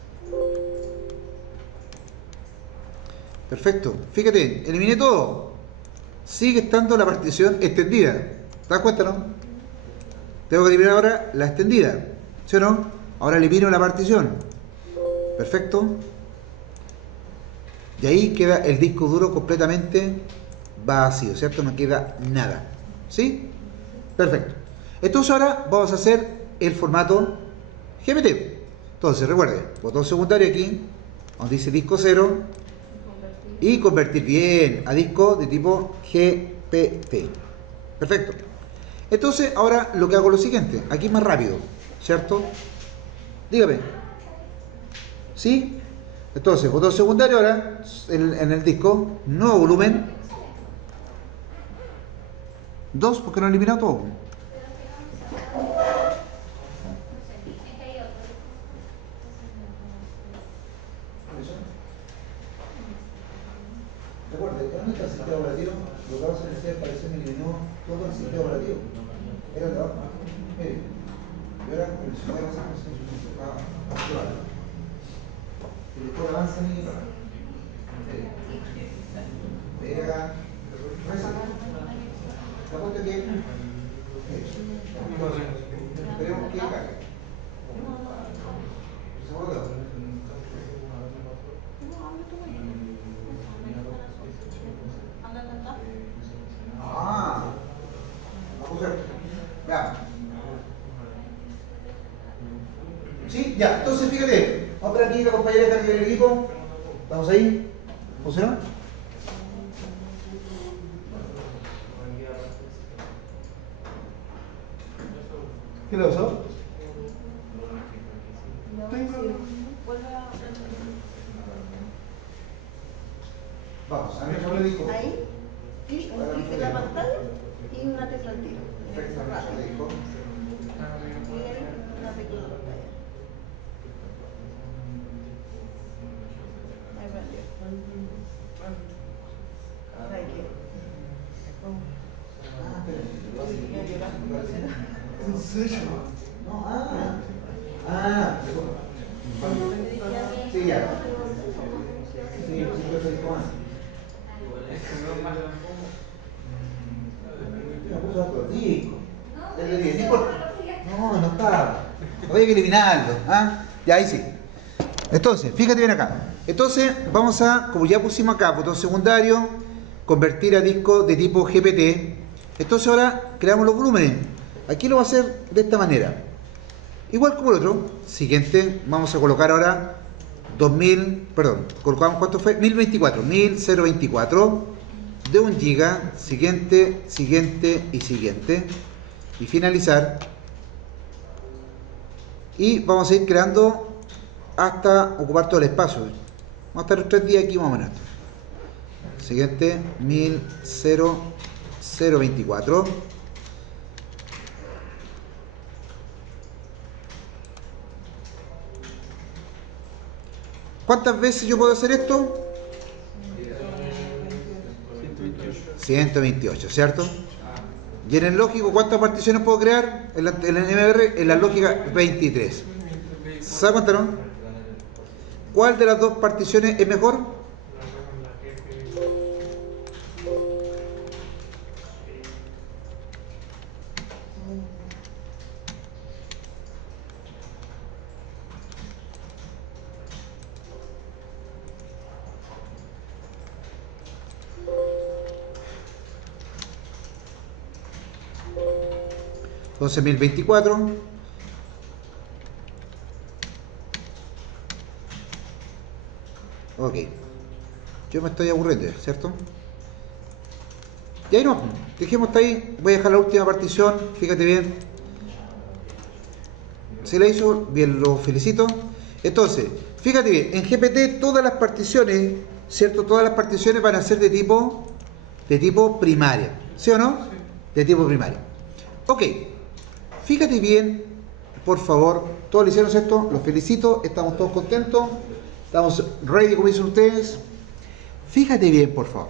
Perfecto. Fíjate, eliminé todo. Sigue estando la partición extendida. ¿Te das cuenta, no? Tengo que eliminar ahora la extendida, ¿sí o no? Ahora elimino la partición. Perfecto. Y ahí queda el disco duro completamente vacío, ¿cierto? No queda nada. ¿Sí? Perfecto. Entonces ahora vamos a hacer el formato GPT. Entonces recuerden, botón secundario aquí, donde dice disco 0, y convertir bien a disco de tipo GPT. Perfecto. Entonces, ahora lo que hago es lo siguiente. Aquí es más rápido, ¿cierto? Dígame. ¿Sí? Entonces, botón secundario ahora, en el disco, nuevo volumen. 2, porque no he eliminado todo. Recuerda, ¿dónde está el sistema operativo? Lo que vamos a hacer parece que eliminó todo el sistema operativo. Era el de abajo. Mire. Y ahora, el sistema de pasar el lector avanza y para. Pega. La cuenta que. Esperemos que caiga. ¿Se acuerda? Ah, ya. Sí, ya, entonces fíjate, vamos a ver aquí la compañera que está en el equipo. ¿Estamos ahí? ¿Funciona? ¿Qué le pasó? Vamos, a mí no le dijo. Ahí, clic en la pantalla y una tecla al tiro. Perfecto, a mí le dijo. Y ahí una tecla en la pantalla. Ahí prendió. Ahora hay que. ¿En serio? No, sí, ya. Sí, yo soy Juan. Me puso otro disco. No, no está. Había que eliminarlo. ¿Ah? Ya, ahí sí. Entonces, fíjate bien acá. Entonces, vamos a, como ya pusimos acá, botón secundario, convertir a disco de tipo GPT. Entonces ahora creamos los volúmenes. Aquí lo va a hacer de esta manera. Igual como el otro. Siguiente, vamos a colocar ahora 2000, perdón, colocamos cuánto fue, 1024 de 1 giga, siguiente, siguiente y siguiente. Y finalizar. Y vamos a ir creando hasta ocupar todo el espacio. Vamos a estar 3 días aquí más o menos. Siguiente, 1024. ¿Cuántas veces yo puedo hacer esto? 128, ¿cierto? Y en el lógico, ¿cuántas particiones puedo crear? En el MBR, en la lógica 23. ¿Sabe cuántas no? ¿Cuál de las dos particiones es mejor? Entonces 1024. Ok. Yo me estoy aburriendo, ¿cierto? Y ahí no, dejemos hasta ahí. Voy a dejar la última partición, fíjate bien. Si la hizo, bien, lo felicito. Entonces, fíjate bien, en GPT todas las particiones, ¿cierto? Todas las particiones van a ser de tipo primaria, ¿sí o no? De tipo primaria. Ok. Fíjate bien, por favor, todos lo hicieron esto, los felicito, estamos todos contentos, estamos ready como dicen ustedes. Fíjate bien, por favor,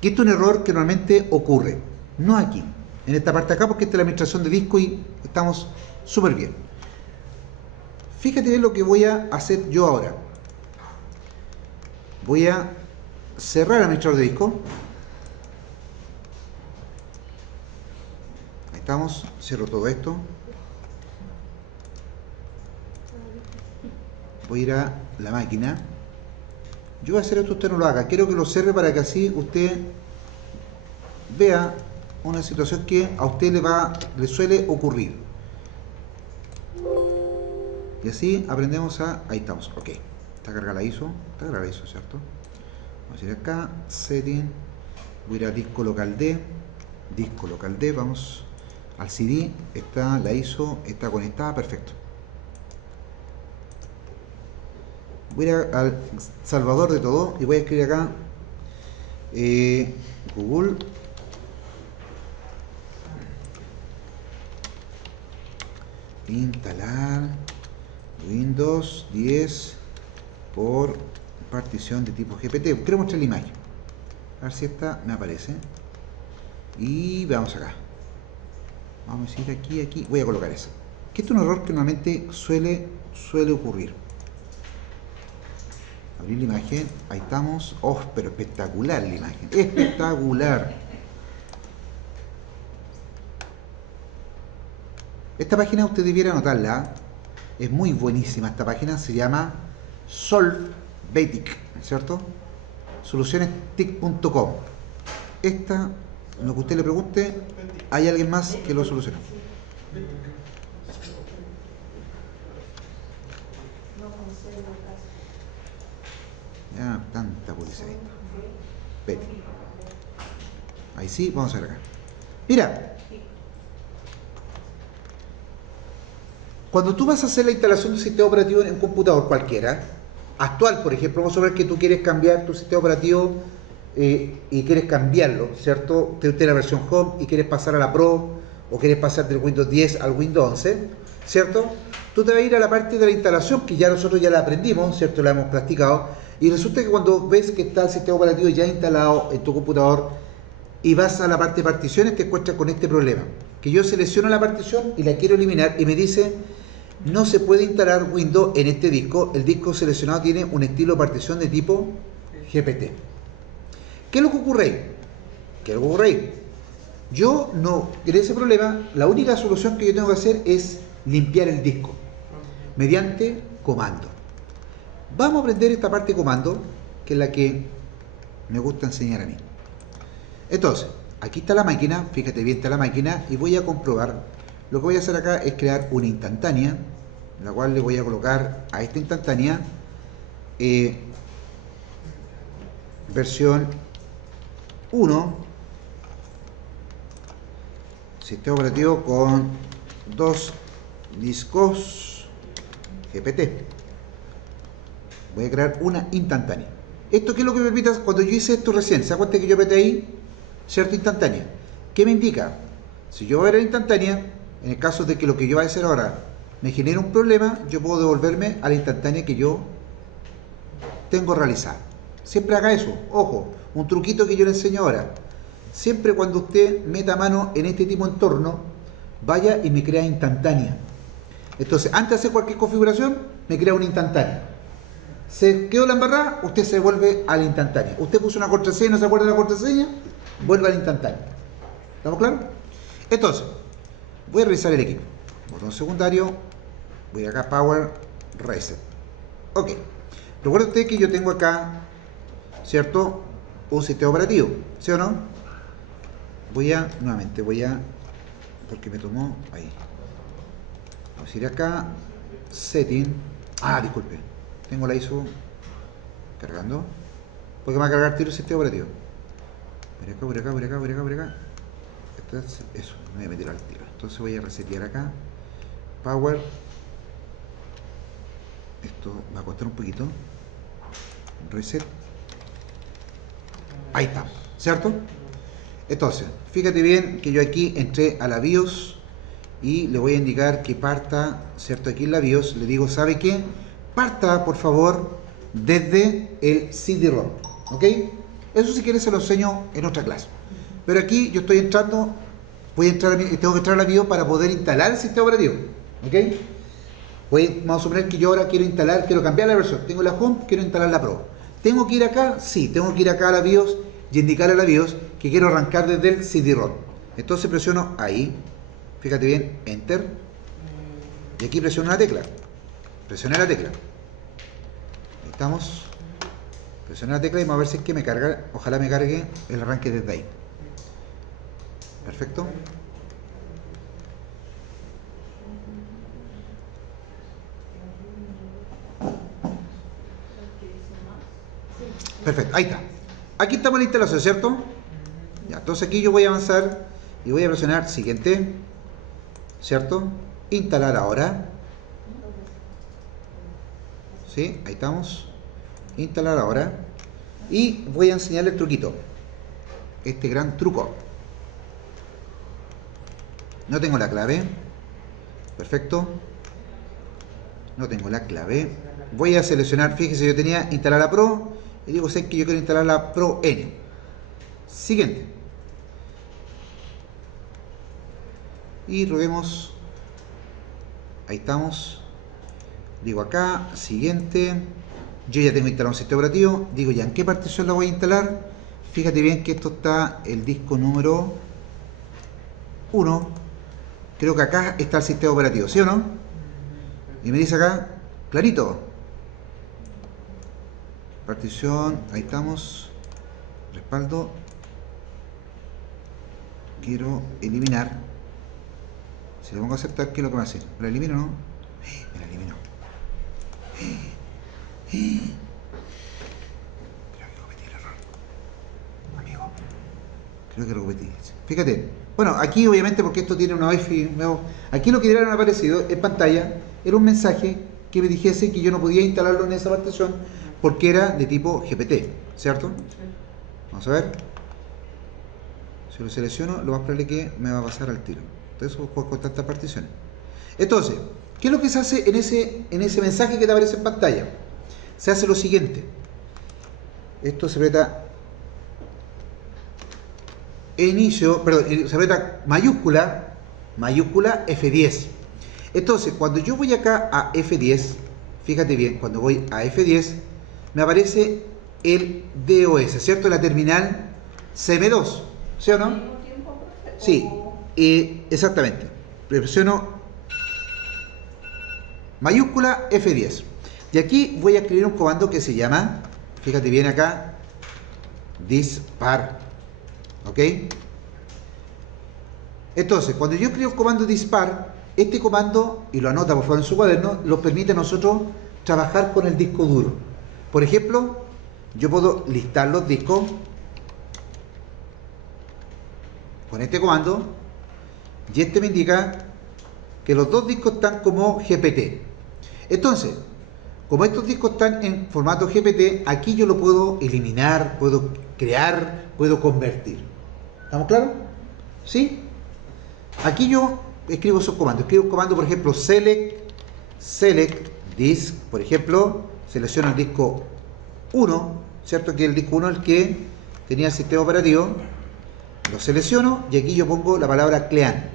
que esto es un error que normalmente ocurre, no aquí, en esta parte de acá, porque esta es la administración de disco y estamos súper bien. Fíjate bien lo que voy a hacer yo ahora. Voy a cerrar el administrador de disco. Estamos, cierro todo esto. Voy a ir a la máquina. Yo voy a hacer esto, usted no lo haga. Quiero que lo cierre para que así usted vea una situación que a usted le suele ocurrir. Y así aprendemos a... Ahí estamos, ok. Está cargada la ISO. Está cargada la ISO, ¿cierto? Vamos a ir acá, setting. Voy a ir a disco local D. Disco local D, vamos al CD, está la ISO, está conectada, perfecto. Voy a ir al salvador de todo y voy a escribir acá Google instalar Windows 10 por partición de tipo GPT. Quiero mostrar la imagen. A ver si esta me aparece. Y veamos acá. Vamos a ir aquí, aquí. Voy a colocar eso. Que este es un error que normalmente suele ocurrir. Abrir la imagen. Ahí estamos. Oh, pero espectacular la imagen. Espectacular. Esta página usted debiera anotarla. Es muy buenísima esta página. Se llama Solvetic, ¿cierto? Solucionestic.com. Esta, lo que usted le pregunte, hay alguien más que lo solucione. Ya, tanta publicidad. Vete. Ahí sí, vamos a ver acá. Mira, cuando tú vas a hacer la instalación de un sistema operativo en un computador cualquiera, actual, por ejemplo, vamos a ver que tú quieres cambiar tu sistema operativo y quieres cambiarlo, ¿cierto? Te gusta la versión Home y quieres pasar a la Pro o quieres pasar del Windows 10 al Windows 11, ¿cierto? Tú te vas a ir a la parte de la instalación que ya nosotros ya la aprendimos, ¿cierto? La hemos practicado y resulta que cuando ves que está el sistema operativo ya instalado en tu computador y vas a la parte de particiones te encuentras con este problema, que yo selecciono la partición y la quiero eliminar y me dice no se puede instalar Windows en este disco. El disco seleccionado tiene un estilo de partición de tipo GPT. ¿Qué es lo que ocurre ahí? ¿Qué es lo que ocurre ahí? Yo no, en ese problema, la única solución que yo tengo que hacer es limpiar el disco mediante comando. Vamos a aprender esta parte de comando, que es la que me gusta enseñar a mí. Entonces, aquí está la máquina, fíjate bien, está la máquina, y voy a comprobar. Lo que voy a hacer acá es crear una instantánea, la cual le voy a colocar a esta instantánea versión 1, sistema operativo con 2 discos GPT. Voy a crear una instantánea. ¿Esto qué es lo que me permite? Cuando yo hice esto recién, ¿se acuerda que yo apreté ahí? ¿Cierto? Instantánea. ¿Qué me indica? Si yo voy a ver la instantánea, en el caso de que lo que yo voy a hacer ahora me genere un problema, yo puedo devolverme a la instantánea que yo tengo realizada. Siempre haga eso. Ojo, un truquito que yo le enseño ahora. Siempre cuando usted meta mano en este tipo de entorno, vaya y me crea instantánea. Entonces, antes de hacer cualquier configuración, me crea una instantánea. Se quedó la embarrada, usted se vuelve a la instantánea. Usted puso una contraseña y no se acuerda de la contraseña, vuelve a la instantánea. ¿Estamos claros? Entonces, voy a revisar el equipo. Botón secundario, voy acá Power Reset. Ok. Recuerda usted que yo tengo acá, ¿cierto? Un sistema operativo, ¿sí o no? Nuevamente, porque me tomó ahí. Vamos a ir acá, Setting. Disculpe. Tengo la ISO cargando. Porque me va a cargar tiro el sistema operativo. Por acá. Eso, me voy a meter al tiro. Entonces voy a resetear acá. Power. Esto va a costar un poquito. Reset. Ahí está, ¿cierto? Entonces, fíjate bien que yo aquí entré a la BIOS y le voy a indicar que parta, ¿cierto? Aquí en la BIOS le digo, ¿sabe qué? Parta, por favor, desde el CD-ROM, ¿ok? Eso si quieres se lo enseño en otra clase. Pero aquí yo estoy entrando, tengo que entrar a la BIOS para poder instalar el sistema operativo, ¿ok? Vamos a suponer que yo ahora quiero cambiar la versión. Tengo la Home, quiero instalar la Pro. ¿Tengo que ir acá? Sí, tengo que ir acá a la BIOS y indicarle a la BIOS que quiero arrancar desde el CD-ROM. Entonces presiono ahí, fíjate bien, Enter, y aquí presiono una tecla. Presioné la tecla. Ahí estamos. Presioné la tecla y vamos a ver si es que me carga. Ojalá me cargue el arranque desde ahí. Perfecto. Perfecto, ahí está. Aquí estamos en la instalación, ¿cierto? Ya, entonces aquí yo voy a avanzar y voy a presionar siguiente, ¿cierto? Instalar ahora. ¿Sí? Ahí estamos. Instalar ahora. Y voy a enseñarle el truquito. Este gran truco. No tengo la clave. Perfecto. No tengo la clave. Voy a seleccionar, fíjese, yo tenía instalar la Pro. Y digo, sé que yo quiero instalar la Pro N. siguiente. Y roguemos, ahí estamos, digo acá, siguiente. Yo ya tengo instalado un sistema operativo, digo ya en qué partición la voy a instalar. Fíjate bien que esto está el disco número 1. Creo que acá está el sistema operativo, ¿sí o no? Y me dice acá, clarito. Partición, ahí estamos. Respaldo. Quiero eliminar. Si le pongo a aceptar, ¿qué es lo que va a hacer? ¿Me la elimino o no? Me la eliminó. Creo que cometí el error. Amigo. Creo que lo cometí. Fíjate. Bueno, aquí obviamente porque esto tiene una Wi-Fi nuevo. Aquí lo que dieron aparecido en pantalla era un mensaje que me dijese que yo no podía instalarlo en esa partición porque era de tipo GPT, ¿cierto? Vamos a ver. Si lo selecciono, lo más probable es que me va a pasar al tiro. Entonces puedo cortar estas particiones. Entonces, ¿qué es lo que se hace en ese mensaje que te aparece en pantalla? Se hace lo siguiente. Esto se aprieta inicio, perdón, se aprieta mayúscula F10. Entonces, cuando yo voy acá a F10, fíjate bien, cuando voy a F10, me aparece el DOS, ¿cierto? La terminal CM2, ¿sí o no? ¿Al mismo tiempo, profe? Sí, ¿O exactamente. Presiono mayúscula F10. Y aquí voy a escribir un comando que se llama, fíjate bien acá, dispar. ¿Ok? Entonces, cuando yo escribo el comando dispar, este comando, y lo anota por favor en su cuaderno, nos permite a nosotros trabajar con el disco duro. Por ejemplo, yo puedo listar los discos con este comando, y este me indica que los dos discos están como GPT. Entonces, como estos discos están en formato GPT, aquí yo lo puedo eliminar, puedo crear, puedo convertir. ¿Estamos claros? ¿Sí? Aquí yo escribo esos comandos. Escribo un comando, por ejemplo, select disk, por ejemplo, selecciono el disco 1, ¿cierto? Que el disco 1 es el que tenía el sistema operativo. Lo selecciono y aquí yo pongo la palabra clean.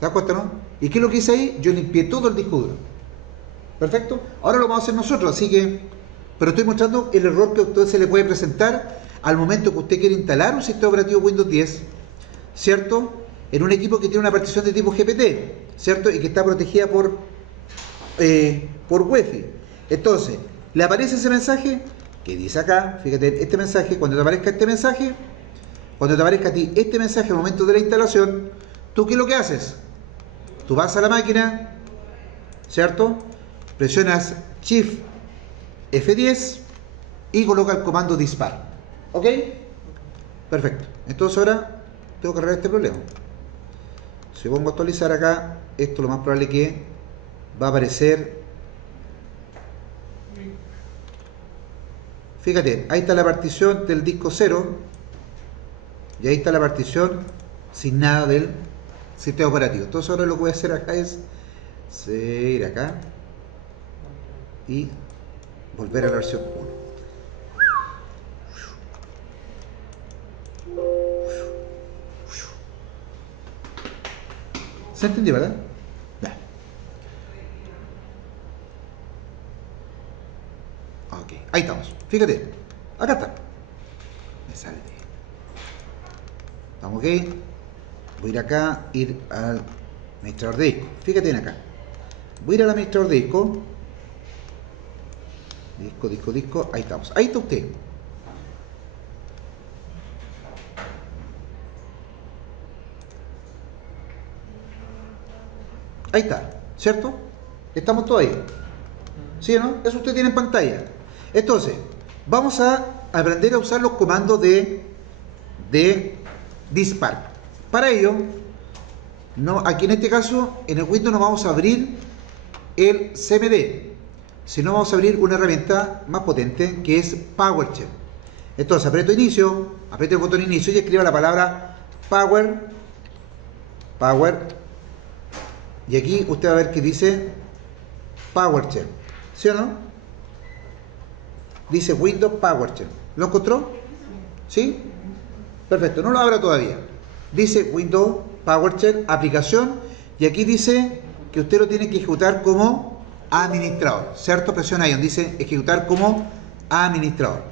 ¿Te das cuenta, no? ¿Y qué es lo que hice ahí? Yo limpié todo el disco duro. ¿Perfecto? Ahora lo vamos a hacer nosotros, así que... Pero estoy mostrando el error que a usted se le puede presentar al momento que usted quiere instalar un sistema operativo Windows 10, ¿cierto? En un equipo que tiene una partición de tipo GPT, ¿cierto? Y que está protegida por Wi-Fi. Entonces, le aparece ese mensaje que dice acá, fíjate, este mensaje, cuando te aparezca este mensaje, cuando te aparezca a ti este mensaje al momento de la instalación, ¿tú qué es lo que haces? Tú vas a la máquina, ¿cierto? Presionas Shift F10 y coloca el comando dispar. ¿Ok? Perfecto. Entonces ahora tengo que arreglar este problema. Si pongo a actualizar acá, esto lo más probable que va a aparecer. Fíjate, ahí está la partición del disco 0 y ahí está la partición sin nada del sistema operativo. Entonces ahora lo que voy a hacer acá es ir acá y volver a la versión 1. ¿Se entendió, verdad? Ya. Ok, ahí estamos. Fíjate, acá está. Me sale. Estamos ok. Voy a ir acá, ir al administrador de disco. Fíjate en acá. Voy a ir al administrador de disco. Disco. Ahí estamos. Ahí está usted. Ahí está, ¿cierto? Estamos todos ahí. ¿Sí o no? Eso usted tiene en pantalla. Entonces, vamos a aprender a usar los comandos de dispar. Para ello, aquí en este caso, en el Windows no vamos a abrir el CMD, sino vamos a abrir una herramienta más potente que es PowerShell. Entonces, aprieto inicio, aprieto el botón inicio y escriba la palabra Power. Y aquí usted va a ver que dice PowerShell, ¿sí o no? Dice Windows PowerShell. ¿Lo encontró? ¿Sí? Perfecto, no lo abra todavía. Dice Windows, PowerShell, aplicación, y aquí dice que usted lo tiene que ejecutar como administrador, ¿cierto? Presiona ahí donde dice ejecutar como administrador.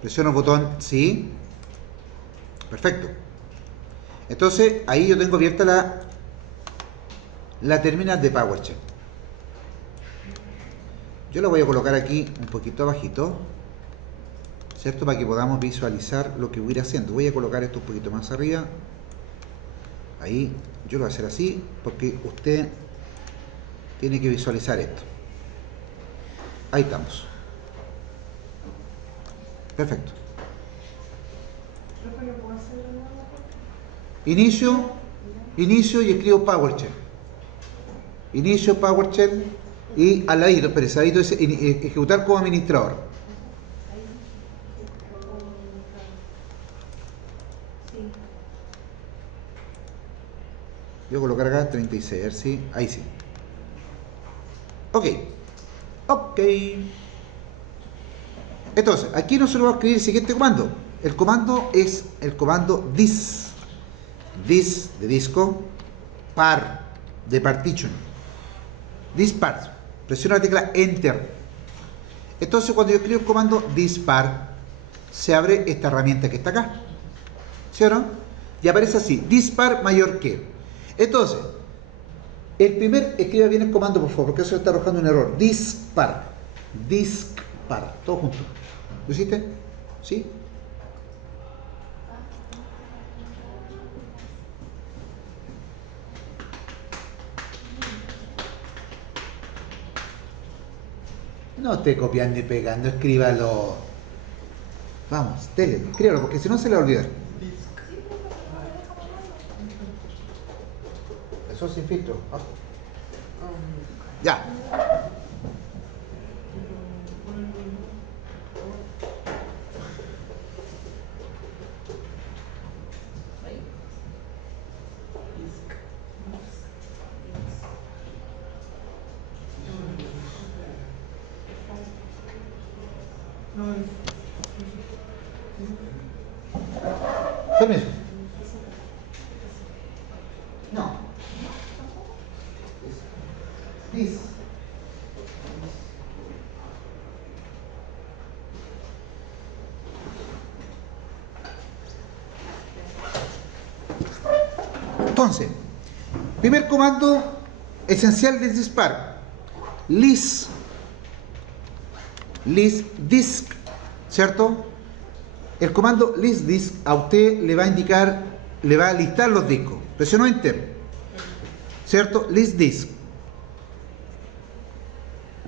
Presiono el botón sí. Perfecto. Entonces ahí yo tengo abierta la terminal de PowerShell. Yo la voy a colocar aquí un poquito abajito, ¿cierto? Para que podamos visualizar lo que voy a ir haciendo. Voy a colocar esto un poquito más arriba. Ahí, yo lo voy a hacer así porque usted tiene que visualizar esto. Ahí estamos. Perfecto. Inicio y escribo PowerShell. Inicio PowerShell y al ladito, pesadito, dice ejecutar como administrador. Yo voy a colocar acá 36, a ver si, ahí sí. Ok. Ok. Entonces, aquí nosotros vamos a escribir el siguiente comando. El comando es el comando dis. Dis de disco, par de partition. Dispar. Presiona la tecla Enter. Entonces, cuando yo escribo el comando dispar, se abre esta herramienta que está acá. ¿Sí o no? Y aparece así: dispar mayor que. Entonces, el primer, escriba bien el comando, por favor, porque eso está arrojando un error. Dispar. Dispar. Todo junto. ¿Lo hiciste? ¿Sí? No esté copiando y pegando, escríbalo. Vamos, escríbalo, porque si no se le va a olvidar. Eso sin filtro. Ah. Ya. Permiso. No. This. Entonces, primer comando esencial de dispar. List disk, ¿cierto? El comando list disk a usted le va a indicar, le va a listar los discos. Presionó Enter, ¿cierto? List disk.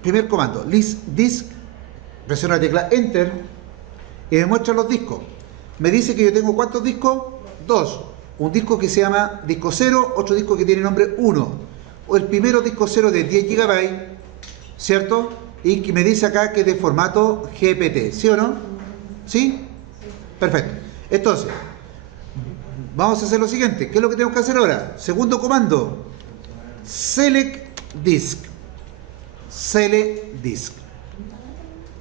Primer comando, list disk, presiono la tecla Enter y me muestra los discos. Me dice que yo tengo ¿cuántos discos? 2. Un disco que se llama disco 0, otro disco que tiene nombre 1. O el primero disco 0 de 10 GB, ¿cierto? Y que me dice acá que es de formato GPT, ¿sí o no? ¿Sí? Perfecto. Entonces, vamos a hacer lo siguiente. ¿Qué es lo que tenemos que hacer ahora? Segundo comando, select disk. Select disk.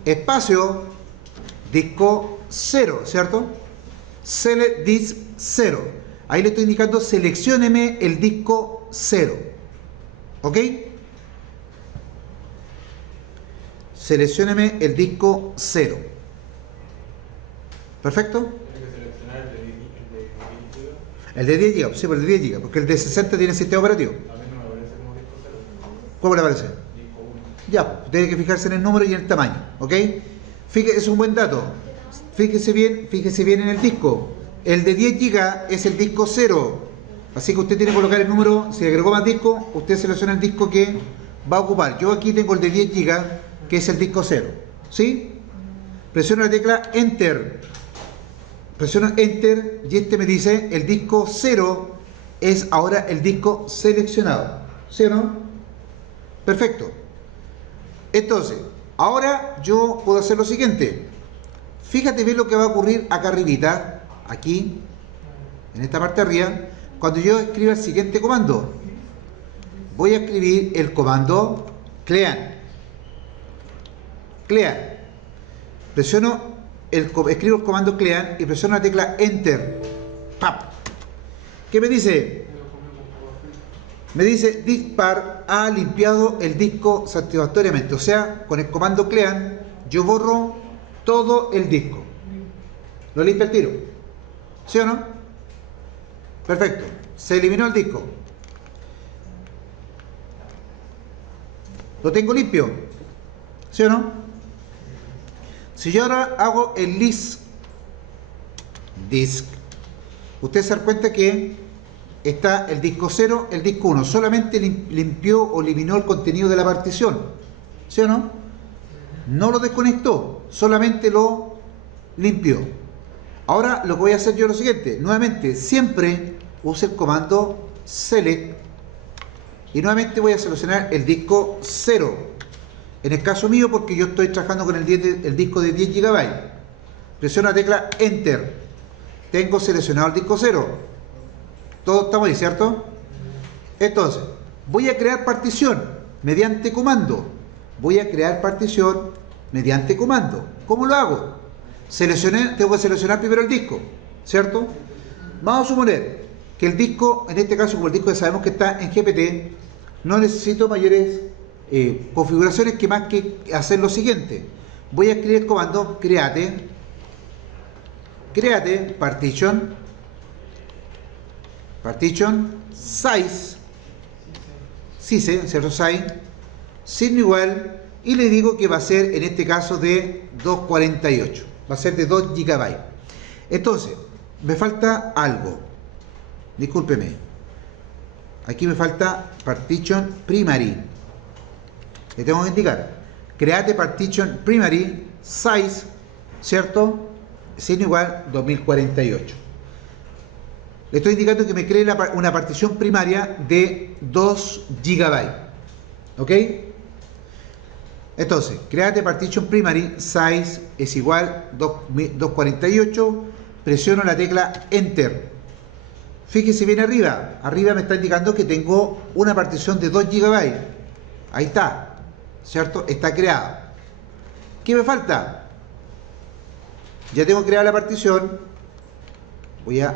Espacio, disco 0, ¿cierto? Select disk 0. Ahí le estoy indicando, seleccióneme el disco 0. ¿Ok? Seleccióneme el disco 0. ¿Perfecto? El de 10 GB, sí, por el de 10 GB, porque el de 60 tiene sistema operativo. ¿Cómo le aparece? Ya, tiene que fijarse en el número y en el tamaño, ¿ok? Fíjese, es un buen dato. Fíjese bien en el disco. El de 10 GB es el disco 0. Así que usted tiene que colocar el número, si agregó más discos, usted selecciona el disco que va a ocupar. Yo aquí tengo el de 10 GB, que es el disco 0. ¿Sí? Presiono la tecla Enter. Presiono Enter y este me dice el disco 0 es ahora el disco seleccionado. ¿Sí o no? Perfecto. Entonces, ahora yo puedo hacer lo siguiente. Fíjate bien lo que va a ocurrir acá arribita, aquí, en esta parte de arriba, cuando yo escriba el siguiente comando. Voy a escribir el comando clean. Clean. Presiono escribo el comando clean y presiono la tecla enter. ¡Pap! ¿Qué me dice? Me dice diskpar ha limpiado el disco satisfactoriamente. O sea, con el comando clean yo borro todo el disco. Lo limpia el tiro. ¿Sí o no? Perfecto. Se eliminó el disco. Lo tengo limpio. ¿Sí o no? Si yo ahora hago el list disk, ustedes se dan cuenta que está el disco 0, el disco 1. Solamente limpió o eliminó el contenido de la partición. ¿Sí o no? No lo desconectó, solamente lo limpió. Ahora lo que voy a hacer yo es lo siguiente. Nuevamente, siempre use el comando select y nuevamente voy a seleccionar el disco 0. En el caso mío, porque yo estoy trabajando con el disco de 10 GB. Presiono la tecla enter. Tengo seleccionado el disco 0. Todos estamos ahí, ¿cierto? Entonces, voy a crear partición mediante comando. Voy a crear partición mediante comando. ¿Cómo lo hago? Tengo que seleccionar primero el disco, ¿cierto? Vamos a suponer que el disco, en este caso como el disco ya sabemos que está en GPT, no necesito mayores configuraciones que más que hacer lo siguiente. Voy a escribir el comando create partition size, ¿cierto? Size signo igual, y le digo que va a ser en este caso de 248, va a ser de 2 GB. Entonces me falta algo, discúlpeme, aquí me falta partition primary. Le tengo que indicar create partition primary size, ¿cierto? Signo igual 2048. Le estoy indicando que me cree una partición primaria de 2 GB. ¿Ok? Entonces, create partition primary size es igual 248. Presiono la tecla enter. Fíjese bien arriba. Arriba me está indicando que tengo una partición de 2 GB. Ahí está. ¿Cierto? Está creada. ¿Qué me falta? Ya tengo creada la partición.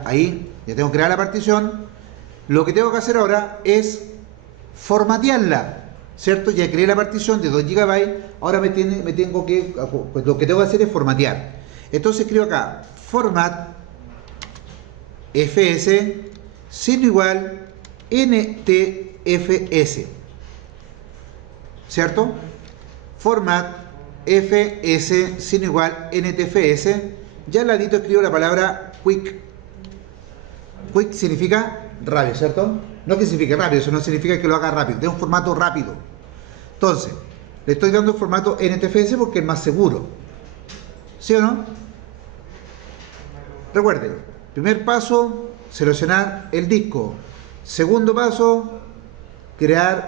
Ahí, ya tengo creada la partición. Lo que tengo que hacer ahora es formatearla, ¿cierto? Ya creé la partición de 2 GB. Ahora lo que tengo que hacer es formatear. Entonces escribo acá format fs signo igual ntfs, ¿cierto? Format fs signo igual ntfs. Ya al ladito escribo la palabra quick. Quick significa rápido, ¿cierto? No que signifique rápido, eso no significa que lo haga rápido, de un formato rápido. Entonces, le estoy dando el formato NTFS porque es más seguro. ¿Sí o no? Recuerden, primer paso, seleccionar el disco. Segundo paso,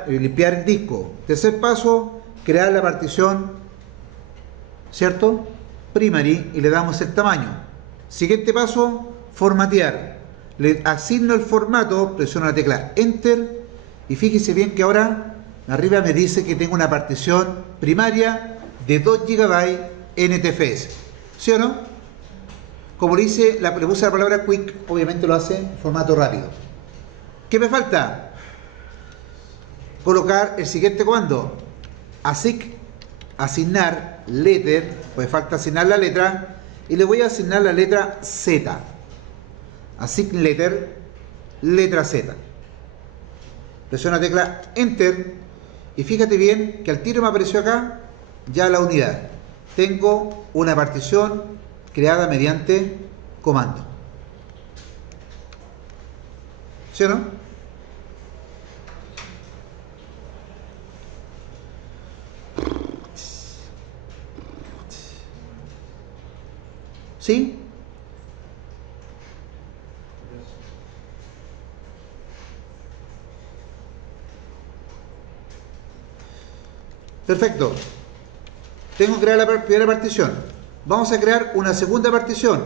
limpiar el disco. Tercer paso, crear la partición, ¿cierto? Primary, y le damos el tamaño. Siguiente paso, formatear. Le asigno el formato, presiono la tecla enter y fíjese bien que ahora arriba me dice que tengo una partición primaria de 2 GB NTFS. ¿Sí o no? Como le puse la palabra quick, obviamente lo hace en formato rápido. ¿Qué me falta? Colocar el siguiente comando. Asignar letter, pues falta asignar la letra, y le voy a asignar la letra Z. Assign letter, letra Z. Presiono la tecla enter y fíjate bien que al tiro me apareció acá ya la unidad. Tengo una partición creada mediante comando. ¿Sí o no? ¿Sí? Perfecto. Tengo que crear la primera partición. Vamos a crear una segunda partición.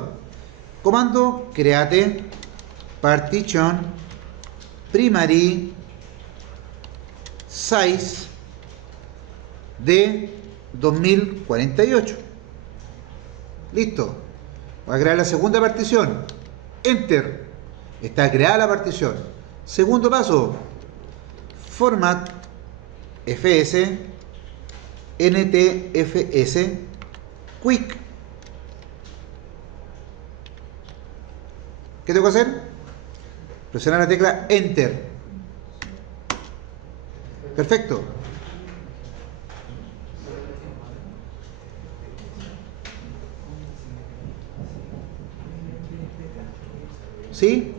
Comando create partition primary size de 2048. Listo. Voy a crear la segunda partición. Enter. Está creada la partición. Segundo paso. Format fs ntfs quick. ¿Qué tengo que hacer? Presionar la tecla Enter. Perfecto. ¿Sí?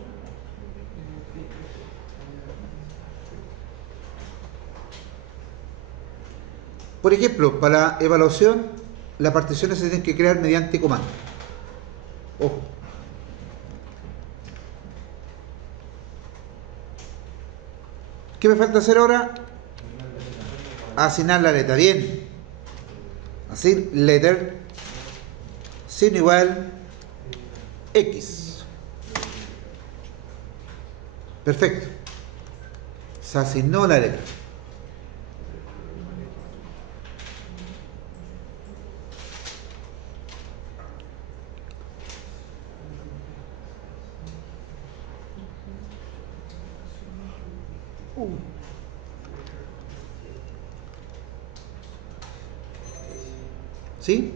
Por ejemplo, para evaluación, las particiones se tienen que crear mediante comando. Ojo. ¿Qué me falta hacer ahora? Asignar la letra. Bien. Así, letter sin igual X. Perfecto. Se asignó la letra. ¿Sí?